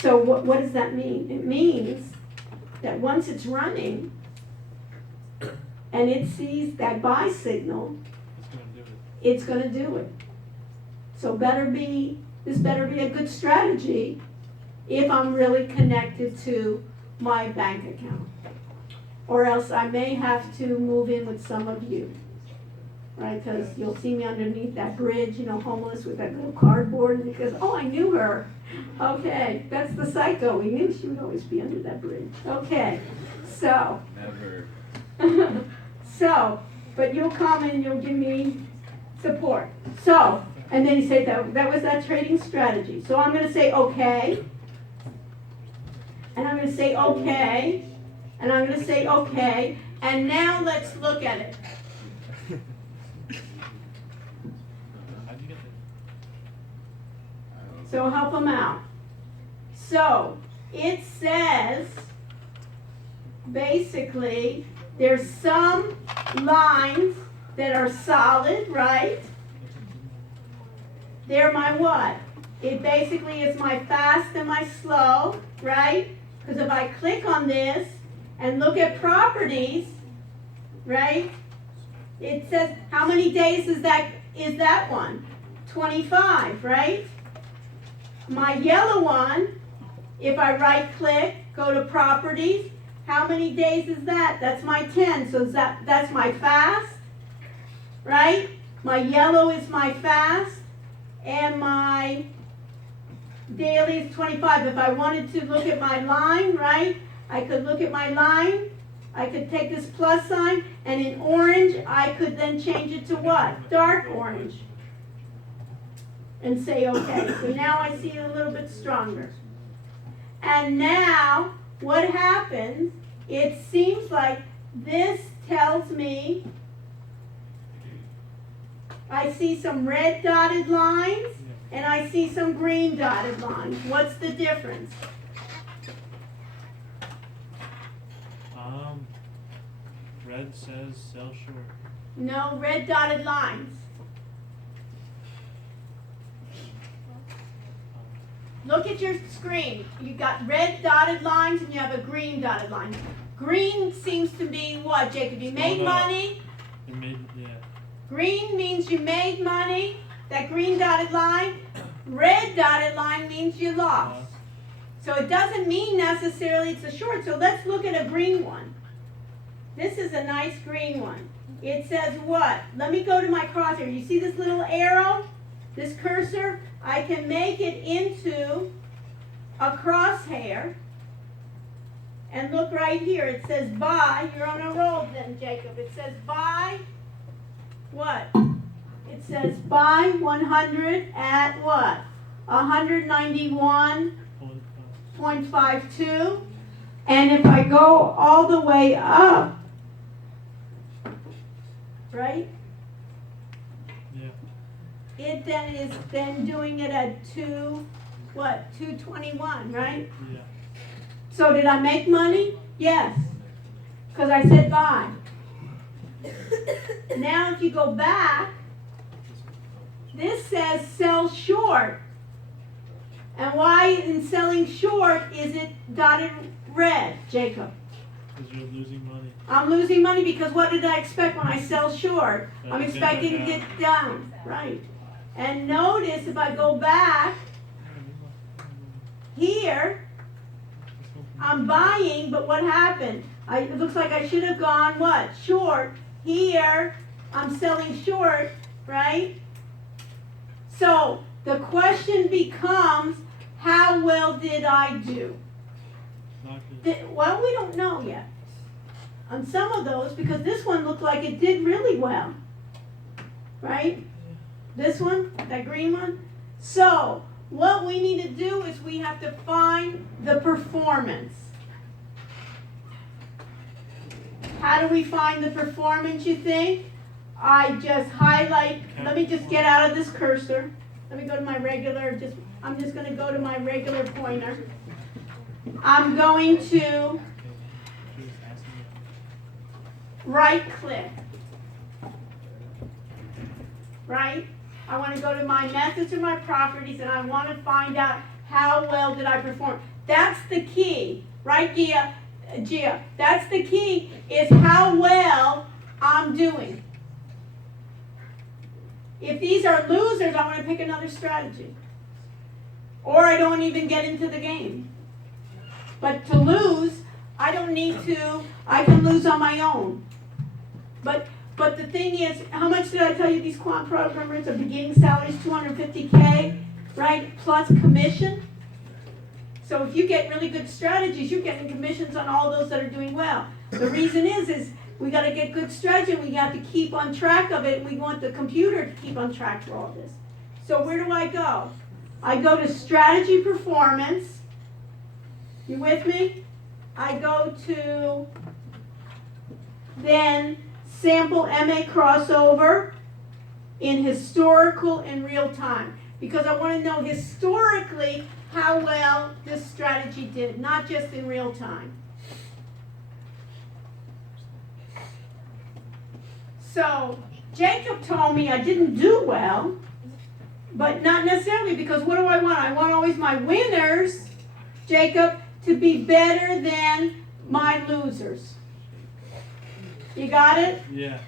So what does that mean? It means that once it's running and it sees that buy signal, it's going to do it. So this better be a good strategy if I'm really connected to my bank account. Or else I may have to move in with some of you. Right, because you'll see me underneath that bridge, homeless with that little cardboard, and because, oh, I knew her. Okay, that's the psycho. We knew she would always be under that bridge. Okay, so. Never. But you'll come and you'll give me support. So, and then you say that was that trading strategy. So I'm going to say okay, and I'm going to say okay, and I'm going to say okay, and now let's look at it. So help them out. So it says, basically, there's some lines that are solid, right? They're my what? It basically is my fast and my slow, right? Because if I click on this and look at properties, right? It says, how many days is that one? 25, right? My yellow one, if I right click, go to properties, how many days is that? That's my 10, so that's my fast, right? My yellow is my fast, and my daily is 25. If I wanted to look at my line, right, I could look at my line, I could take this plus sign, and in orange, I could then change it to what? Dark orange. And say okay. So now I see it a little bit stronger. And now what happens, it seems like this tells me I see some red dotted lines and I see some green dotted lines. What's the difference? Red says sell short. No, red dotted lines. Look at your screen. You've got red dotted lines and you have a green dotted line. Green seems to be what, Jacob? You made money? Green means you made money. That green dotted line. Red dotted line means you lost. So it doesn't mean necessarily it's a short. So let's look at a green one. This is a nice green one. It says what? Let me go to my crosshair. You see this little arrow? This cursor? I can make it into a crosshair. And look right here. It says buy. You're on a roll then, Jacob. It says buy what? It says buy 100 at what? 191.52. And if I go all the way up, right? Yeah. It then is then doing it at 221, right? Yeah. So did I make money? Yes. Because I said buy. Now if you go back, this says sell short. And why in selling short is it dotted red, Jacob? Because you're losing money. I'm losing money because what did I expect when I sell short? That I'm you expecting to get get down, right? And notice if I go back here, I'm buying, but what happened? It looks like I should have gone what? Short. Here, I'm selling short, right? So the question becomes, how well did I do? Not good. Well, we don't know yet on some of those because this one looked like it did really well, right? This one, that green one. So what we need to do is we have to find the performance. How do we find the performance, you think? I just highlight, let me just get out of this cursor. Let me go to my regular, I'm just going to go to my regular pointer. I'm going to She was asking you. right click. Right? I want to go to my methods or my properties and I want to find out how well did I perform. That's the key, right, Gia? That's the key, is how well I'm doing. If these are losers, I want to pick another strategy. Or I don't even get into the game. But to lose, I don't need to, I can lose on my own. But the thing is, how much did I tell you these quant programmers are beginning salaries $250K, right? Plus commission. So if you get really good strategies, you're getting commissions on all those that are doing well. The reason is we got to get good strategy and we have to keep on track of it and we want the computer to keep on track for all this. So where do I go? I go to strategy performance. You with me? I go to then sample MA crossover in historical and real time because I want to know historically how well this strategy did, not just in real time. So Jacob told me I didn't do well, but not necessarily because what do I want? I want always my winners, Jacob, to be better than my losers. You got it? Yeah.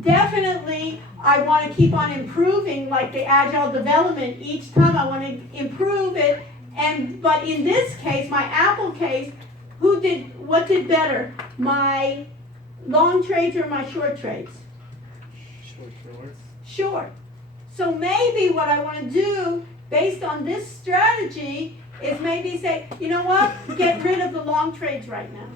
Definitely, I want to keep on improving, like the agile development. Each time I want to improve it. But in this case, my Apple case, what did better? My long trades or my short trades? Short. Short. So maybe what I want to do, based on this strategy, is maybe say, you know what? Get rid of the long trades right now.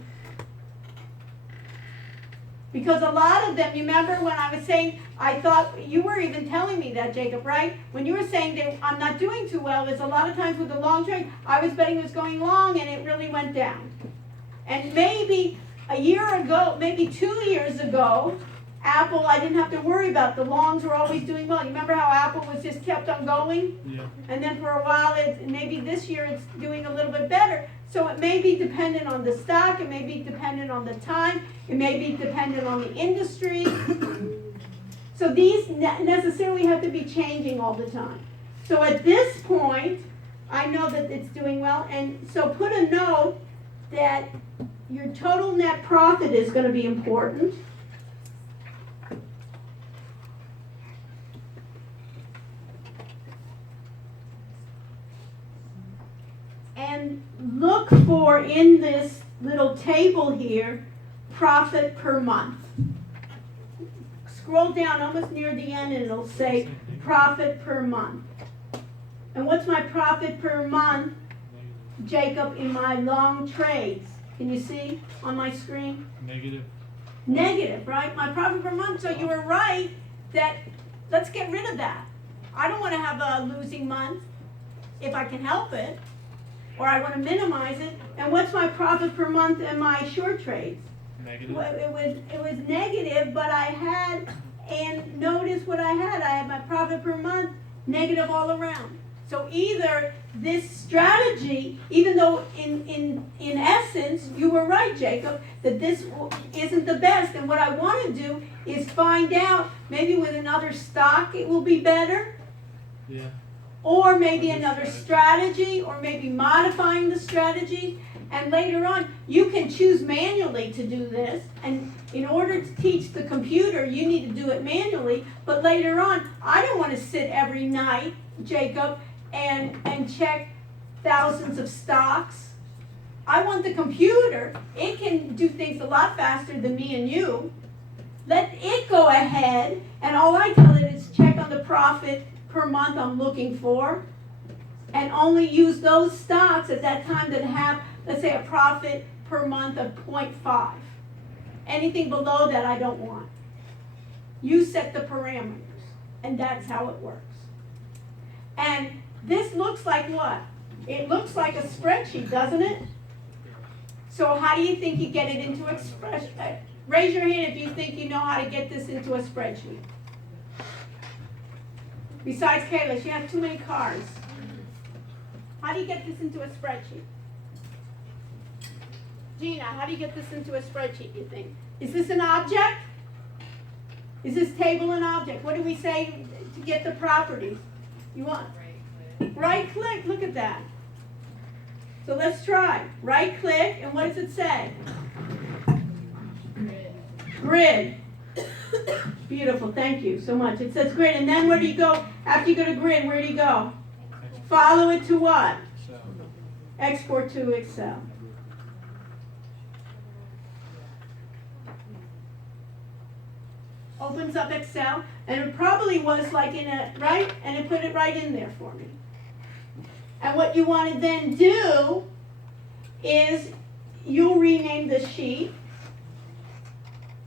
Because a lot of them, you remember when I was saying, I thought, you were even telling me that, Jacob, right? When you were saying that I'm not doing too well, there's a lot of times with the long trade, I was betting it was going long and it really went down. And maybe a year ago, maybe 2 years ago, Apple, I didn't have to worry about. The longs were always doing well. You remember how Apple was just kept on going? Yeah. And then for a while, maybe this year it's doing a little bit better. So it may be dependent on the stock, it may be dependent on the time, it may be dependent on the industry. So these necessarily have to be changing all the time. So at this point, I know that it's doing well, and so put a note that your total net profit is going to be important. And look for, in this little table here, profit per month. Scroll down almost near the end and it'll say profit per month. And what's my profit per month, Jacob, in my long trades? Can you see on my screen? Negative. Negative, right? My profit per month. So you were right that let's get rid of that. I don't want to have a losing month if I can help it. Or I want to minimize it. And what's my profit per month in my short trades? Negative. Well, it was negative, but I had, and notice what I had my profit per month negative all around. So either this strategy, even though in essence you were right, Jacob, that this isn't the best, and what I want to do is find out maybe with another stock it will be better. Yeah. Or maybe another strategy, or maybe modifying the strategy. And later on, you can choose manually to do this. And in order to teach the computer, you need to do it manually. But later on, I don't want to sit every night, Jacob, and check thousands of stocks. I want the computer. It can do things a lot faster than me and you. Let it go ahead, and all I tell it is check on the profit per month I'm looking for, and only use those stocks at that time that have, let's say, a profit per month of 0.5. Anything below that I don't want. You set the parameters, and that's how it works. And this looks like what? It looks like a spreadsheet, doesn't it? So how do you think you get it into expression? Raise your hand if you think you know how to get this into a spreadsheet. Besides Kayla, she has too many cards. How do you get this into a spreadsheet? Gina, how do you get this into a spreadsheet, you think? Is this an object? Is this table an object? What do we say to get the properties? You want? Right click, look at that. So let's try. Right click, and what does it say? Grid. Beautiful, thank you so much. It says grid, and then where do you go? After you go to grid, where do you go? Follow it to what? Export to Excel. Opens up Excel, and it probably was like in a, right? And it put it right in there for me. And what you want to then do is you'll rename the sheet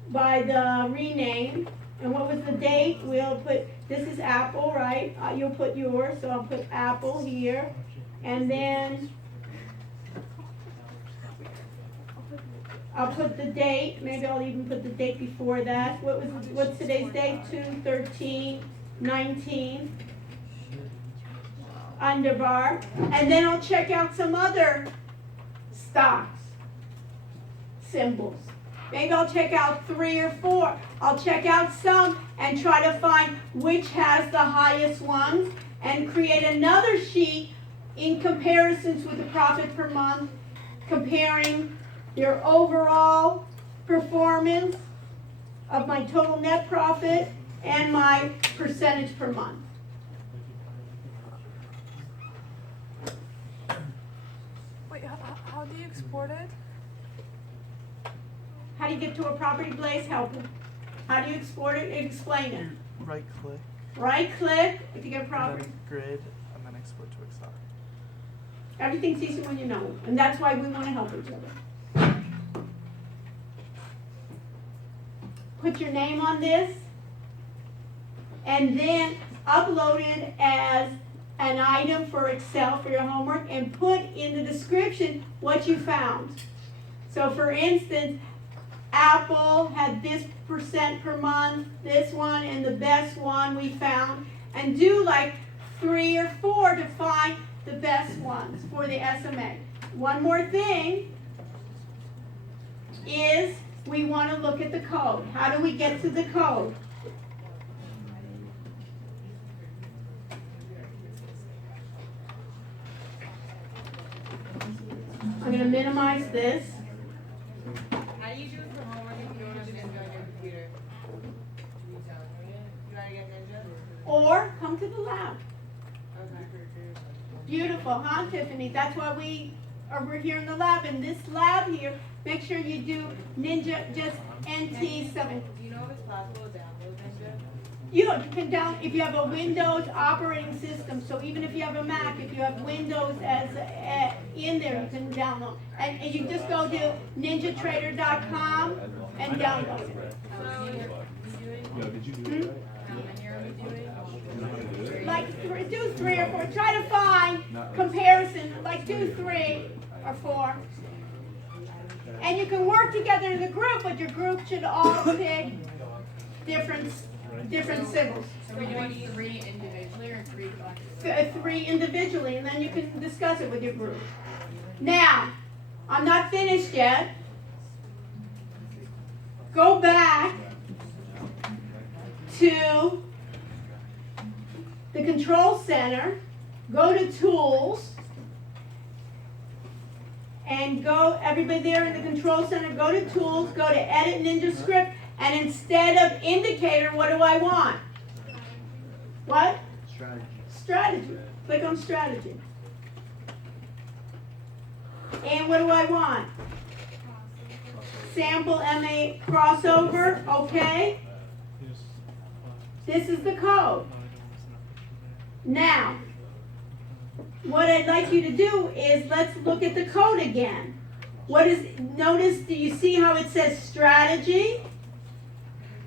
by the rename. And what was the date? We'll put, this is Apple, right? You'll put yours, so I'll put Apple here. And then I'll put the date. Maybe I'll even put the date before that. What's today's date? 2/13/19. Underbar. And then I'll check out some other stocks, symbols. Maybe I'll check out 3 or 4. I'll check out some and try to find which has the highest ones and create another sheet in comparisons with the profit per month, comparing your overall performance of my total net profit and my percentage per month. Wait, how do you export it? How do you get to a property, Blaze? Help him. How do you export it? Explain it. Right click, Right click if you get a and property. then grid, and then export to Excel. Everything's easy when you know. And that's why we want to help each other. Put your name on this and then upload it as an item for Excel for your homework and put in the description what you found. So for instance, Apple had this percent per month, this one, and the best one we found, and do like 3 or 4 to find the best ones for the SMA. One more thing is we want to look at the code. How do we get to the code? I'm going to minimize this. How do you do it for homework if you don't have Ninja on your computer? You want to get Ninja? Or come to the lab. Okay. Beautiful, huh, Tiffany? That's why we're here in the lab. In this lab here, make sure you do Ninja, just NT7. Do you know if it's possible to download Ninja? You can if you have a Windows operating system, so even if you have a Mac, if you have Windows as in there, you can download. And you just go to ninjatrader.com and download it. Like do 3 or 4. Try to find comparison, like do 3 or 4. And you can work together in the group, but your group should all pick different symbols. So we're doing 3 individually or 3 collectively? 3 individually, and then you can discuss it with your group. Now, I'm not finished yet. Go back to the control center, go to tools, and go, everybody there in the control center, go to tools, go to edit Ninja Script, and instead of indicator, what do I want? What? Strategy. Strategy. Click on strategy. And what do I want? Sample MA crossover, okay? This is the code. Now, what I'd like you to do is let's look at the code again. Notice, do you see how it says strategy?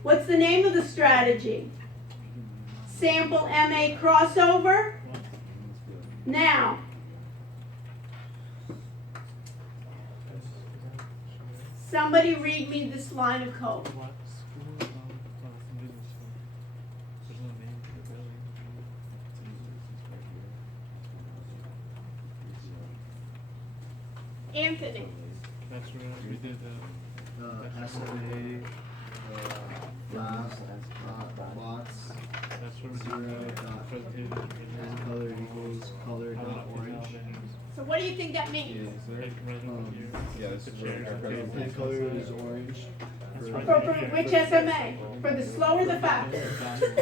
What's the name of the strategy? Sample MA crossover. Now, somebody read me this line of code. Anthony. That's where we did SMA, last, plots, that's where we zero dot pen color equals color dot orange. So what do you think that means? Yeah, this is where our president. Pen color is orange. For which SMA? For the slow or the fast?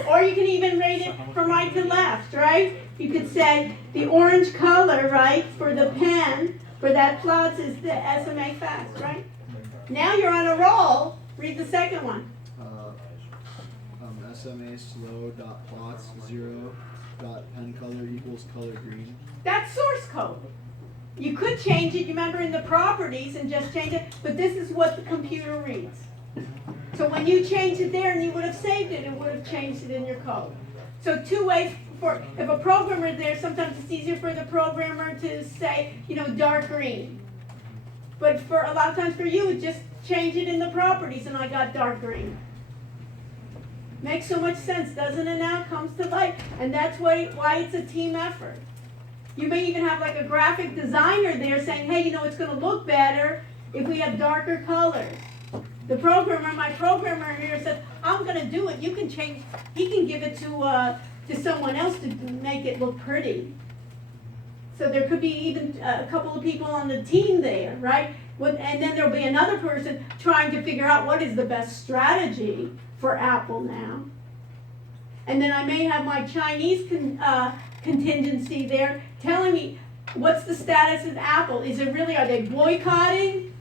Or you can even rate it from right to left, right? You could say the orange color, right, for the pen, for that plots is the SMA fast, right? Now you're on a roll. Read the second one. SMA slow dot plots zero dot pen color equals color green. That's source code. You could change it, you remember, in the properties and just change it, but this is what the computer reads. So when you change it there and you would have saved it, it would have changed it in your code. So two ways for, if a programmer there, sometimes it's easier for the programmer to say, dark green. But for a lot of times for you, just change it in the properties and I got dark green. Makes so much sense, doesn't it now? Comes to life. And that's why it's a team effort. You may even have like a graphic designer there saying, hey, it's going to look better if we have darker colors. The programmer, my programmer here said, I'm going to do it. You can change, he can give it to someone else to make it look pretty. So there could be even a couple of people on the team there, right? And then there'll be another person trying to figure out what is the best strategy for Apple now. And then I may have my Chinese contingency there telling me what's the status of Apple. Is it really, are they boycotting?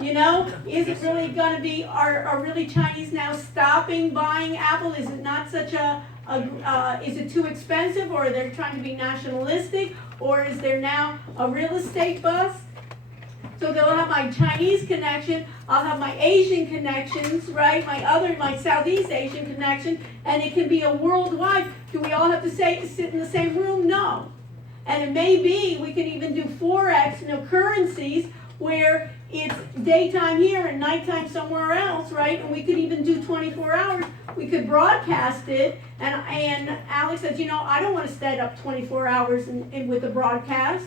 Is it really going to be, are really Chinese now stopping buying Apple? Is it not such is it too expensive, or they're trying to be nationalistic, or is there now a real estate bust? So they'll have my Chinese connection, I'll have my Asian connections, right? My Southeast Asian connection, and it can be a worldwide. Do we all have to sit in the same room? No. And it may be, we can even do Forex, currencies, where it's daytime here and nighttime somewhere else, right? And we could even do 24 hours. We could broadcast it, and Alex says, I don't want to stay up 24 hours with the broadcast.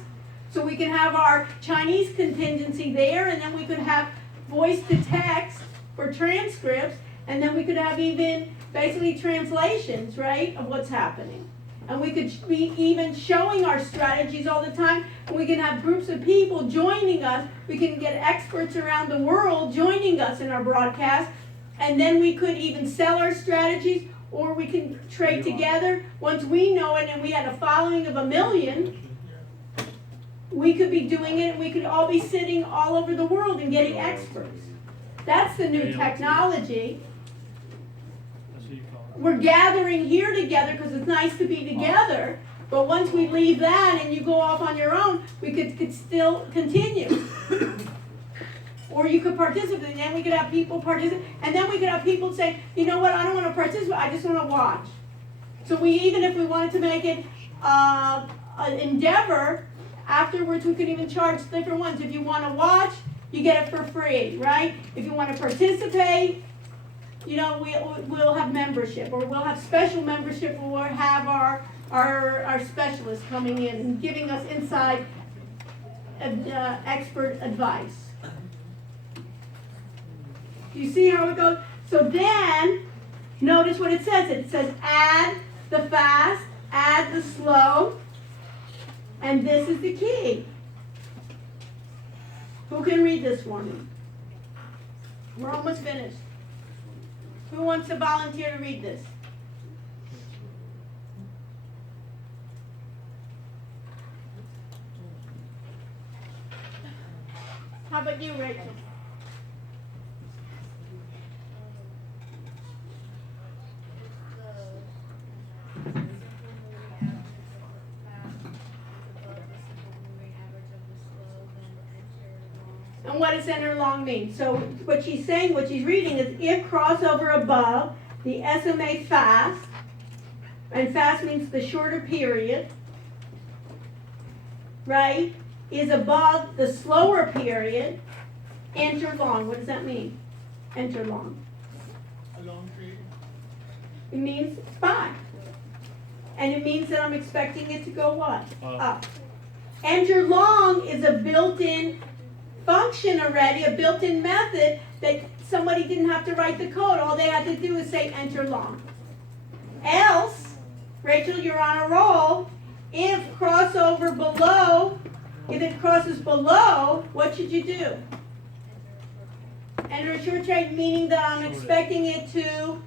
So we can have our Chinese contingency there, and then we could have voice to text for transcripts, and then we could have even basically translations, right, of what's happening. And we could be even showing our strategies all the time, and we can have groups of people joining us. We can get experts around the world joining us in our broadcast, and then we could even sell our strategies, or we can trade together. Once we know it and we had a following of 1 million, we could be doing it, and we could all be sitting all over the world and getting experts. That's the new technology. We're gathering here together because it's nice to be together, but once we leave that and you go off on your own, we could still continue. Or you could participate, and then we could have people participate, and then we could have people say, I don't want to participate, I just want to watch. So even if we wanted to make it an endeavor, afterwards we could even charge different ones. If you want to watch, you get it for free, right? If you want to participate, we'll have membership, or we'll have special membership, or we'll have our specialists coming in and giving us inside expert advice. Do you see how it goes? So then, notice what it says. It says add the fast, add the slow, and this is the key. Who can read this for me? We're almost finished. Who wants to volunteer to read this? How about you, Rachel? And what does enter long mean? So what she's saying, what she's reading is if crossover above the SMA fast, and fast means the shorter period, right, is above the slower period, enter long. What does that mean? Enter long. A long trade. It means buy. And it means that I'm expecting it to go what? Up. Enter long is a built-in function already, a built-in method that somebody didn't have to write the code. All they had to do is say enter long. Else, Rachel, you're on a roll. If crossover below, if it crosses below, what should you do? Enter a short trade, meaning that I'm expecting it to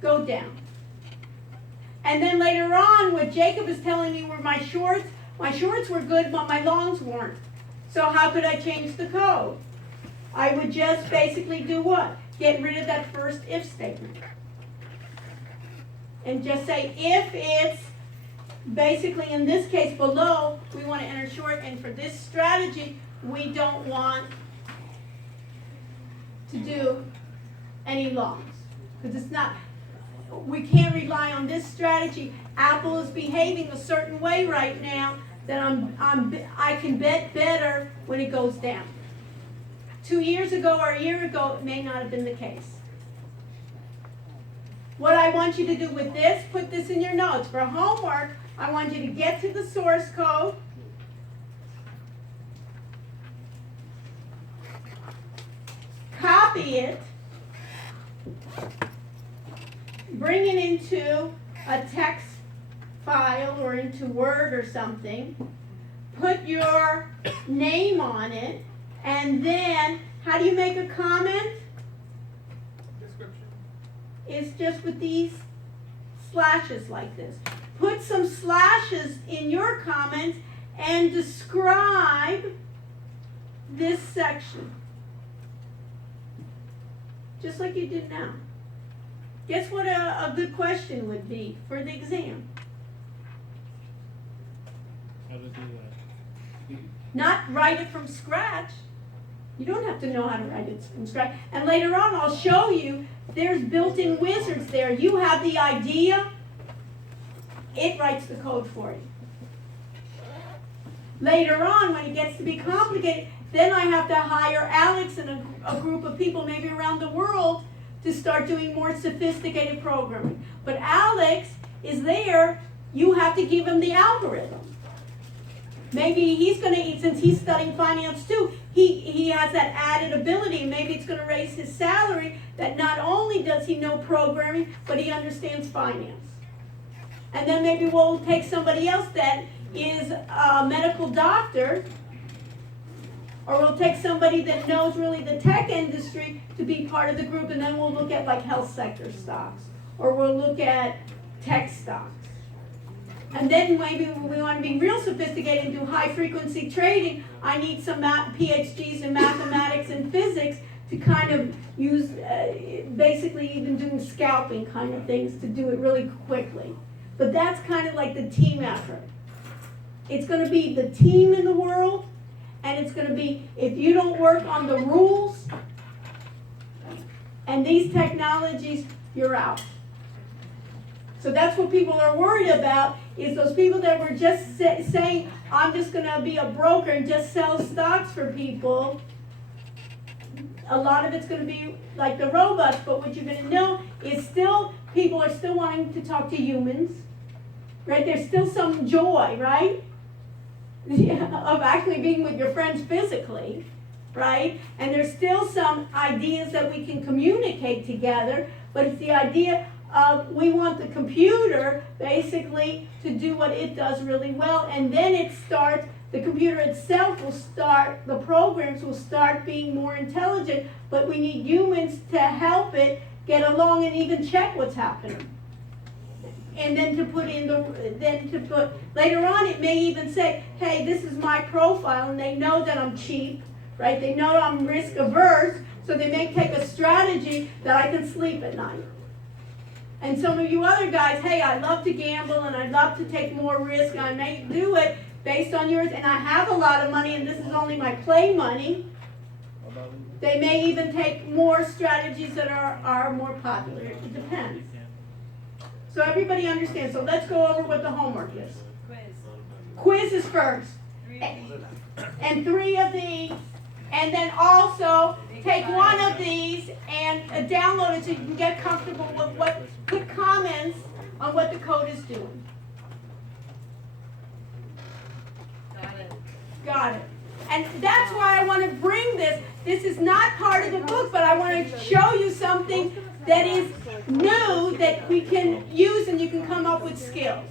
go down. And then later on, what Jacob is telling me were my shorts were good, but my longs weren't. So how could I change the code? I would just basically do what? Get rid of that first if statement. And just say if it's basically in this case below, we want to enter short, and for this strategy, we don't want to do any longs. Because it's not, we can't rely on this strategy. Apple is behaving a certain way right now that I can bet better when it goes down. 2 years ago or a year ago, it may not have been the case. What I want you to do with this, put this in your notes. For homework, I want you to get to the source code. Copy it. Bring it into a text file or into Word or something. Put your name on it. And then, how do you make a comment? Description. It's just with these slashes like this. Put some slashes in your comments and describe this section. Just like you did now. Guess what a good question would be for the exam? How to do that? Not write it from scratch. You don't have to know how to write it from scratch. And later on, I'll show you, there's built-in wizards there. You have the idea, it writes the code for you. Later on, when it gets to be complicated, then I have to hire Alex and a group of people maybe around the world to start doing more sophisticated programming. But Alex is there, you have to give him the algorithm. Maybe he's going to, since he's studying finance too, he has that added ability. Maybe it's going to raise his salary that not only does he know programming, but he understands finance. And then maybe we'll take somebody else that is a medical doctor, or we'll take somebody that knows really the tech industry to be part of the group, and then we'll look at like health sector stocks, or we'll look at tech stocks. And then maybe we want to be real sophisticated and do high frequency trading. I need some PhDs in mathematics and physics to kind of use, basically even doing scalping kind of things to do it really quickly. But that's kind of like the team effort. It's going to be the team in the world, and it's going to be, if you don't work on the rules and these technologies, you're out. So that's what people are worried about, is those people that were just saying, I'm just going to be a broker and just sell stocks for people. A lot of it's going to be like the robots, but what you're going to know is still, people are still wanting to talk to humans, right? There's still some joy, right? Of actually being with your friends physically, right? And there's still some ideas that we can communicate together, but it's the idea of we want the computer basically to do what it does really well, and then it starts The computer itself will start, the programs will start being more intelligent, but we need humans to help it get along and even check what's happening. And then to put in later on it may even say, hey, this is my profile, and they know that I'm cheap, right? They know I'm risk averse, so they may take a strategy that I can sleep at night. And some of you other guys, hey, I love to gamble and I love to take more risk, and I may do it based on yours, and I have a lot of money and this is only my play money. They may even take more strategies that are more popular. It depends. So everybody understands. So let's go over what the homework is. Quiz is first. And 3 of these. And then also take one of these and download it so you can get comfortable with put comments on what the code is doing. Got it. And that's why I want to bring this. This is not part of the book, but I want to show you something that is new that we can use and you can come up with skills.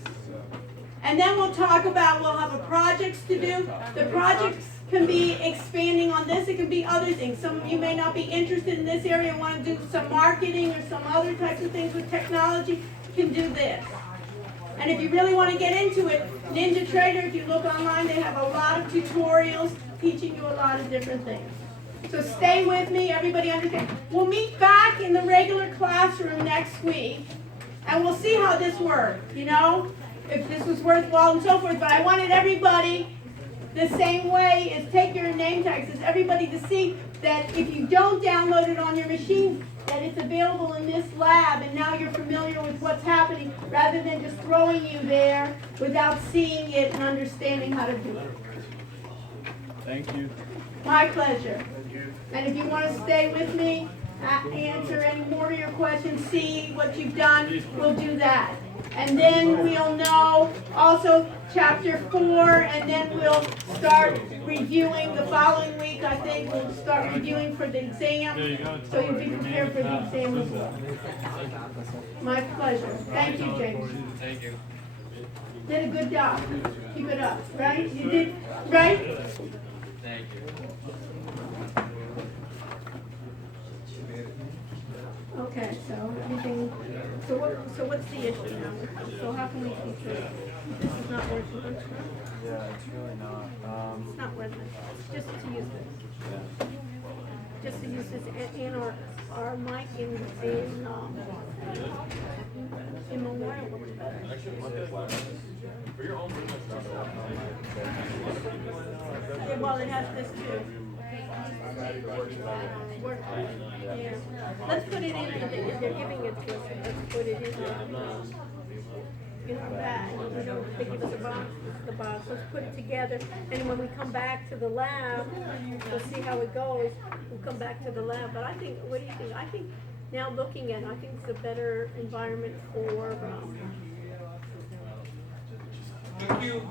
And then we'll talk about, we'll have a projects to do. The projects can be expanding on this. It can be other things. Some of you may not be interested in this area and want to do some marketing or some other types of things with technology. You can do this. And if you really want to get into it, NinjaTrader, if you look online, they have a lot of tutorials teaching you a lot of different things. So stay with me, everybody understand. We'll meet back in the regular classroom next week, and we'll see how this worked, you know, if this was worthwhile and so forth. But I wanted everybody the same way as take your name tags, as everybody to see that if you don't download it on your machine, that it's available in this lab, and now you're familiar with what's happening, rather than just throwing you there without seeing it and understanding how to do it. Thank you. My pleasure. And if you want to stay with me, answer any more of your questions, see what you've done, we'll do that. And then we'll know also chapter 4, and then we'll start reviewing the following week. I think we'll start reviewing for the exam, so you'll be prepared for the exam as well. My pleasure. Thank you, James. Thank you. Did a good job. Keep it up, right? You did, right? Thank you. Okay, so everything, so what's the issue now? So how can we keep it? This is not working. Yeah, it's really not. It's not worth it. Just to use this. Yeah. Just to use this and our mic in Memorial looks better. Yeah, well, it has this too. Work. Yeah. Let's put it in, if they're giving it to us, let's put it in our bag. We don't, they give us a box, this is the box. Let's put it together, and when we come back to the lab, we'll see how it goes. We'll come back to the lab, but I think, what do you think? I think, now looking at it, I think it's a better environment for, Thank you.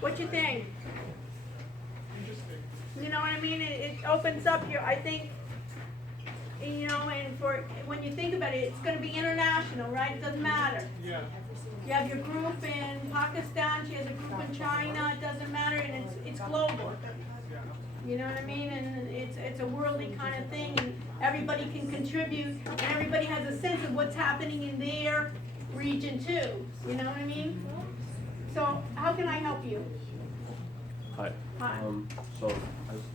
what you think? You know what I mean? It opens up your, I think, you know, and for, when you think about it, it's going to be international, right? It doesn't matter. Yeah. You have your group in Pakistan, she has a group in China, it doesn't matter, and it's global. You know what I mean? And it's a worldly kind of thing, and everybody can contribute, and everybody has a sense of what's happening in their region too. You know what I mean? So how can I help you? Hi. Hi. So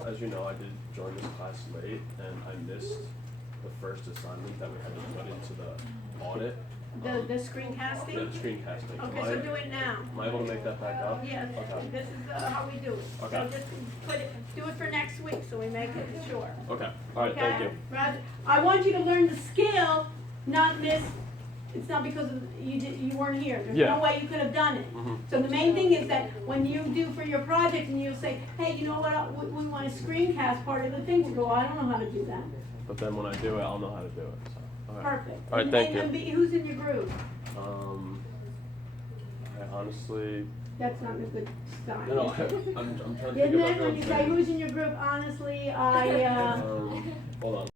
as you know, I did join this class late, and I missed the first assignment that we had to put into the audit. The screencasting? Yeah, the screencasting. Okay, so do it now. Am I able to make that back up? Yes, Okay. this is how we do it. Okay. So just do it for next week, so we make it sure. Okay. All right. Thank you. Roger. I want you to learn the skill, not miss. It's not because you weren't here. There's no way you could have done it. Mm-hmm. So the main thing is that when you do for your project and you say, hey, you know what, we want to screencast part of the thing, we go, I don't know how to do that. But then when I do it, I'll know how to do it. So. All right. Perfect. All right. Thank you. And who's in your group? I honestly. That's not a good sign. No, I'm trying to think Isn't about it when you say who's in your group? Honestly, I. Hold on.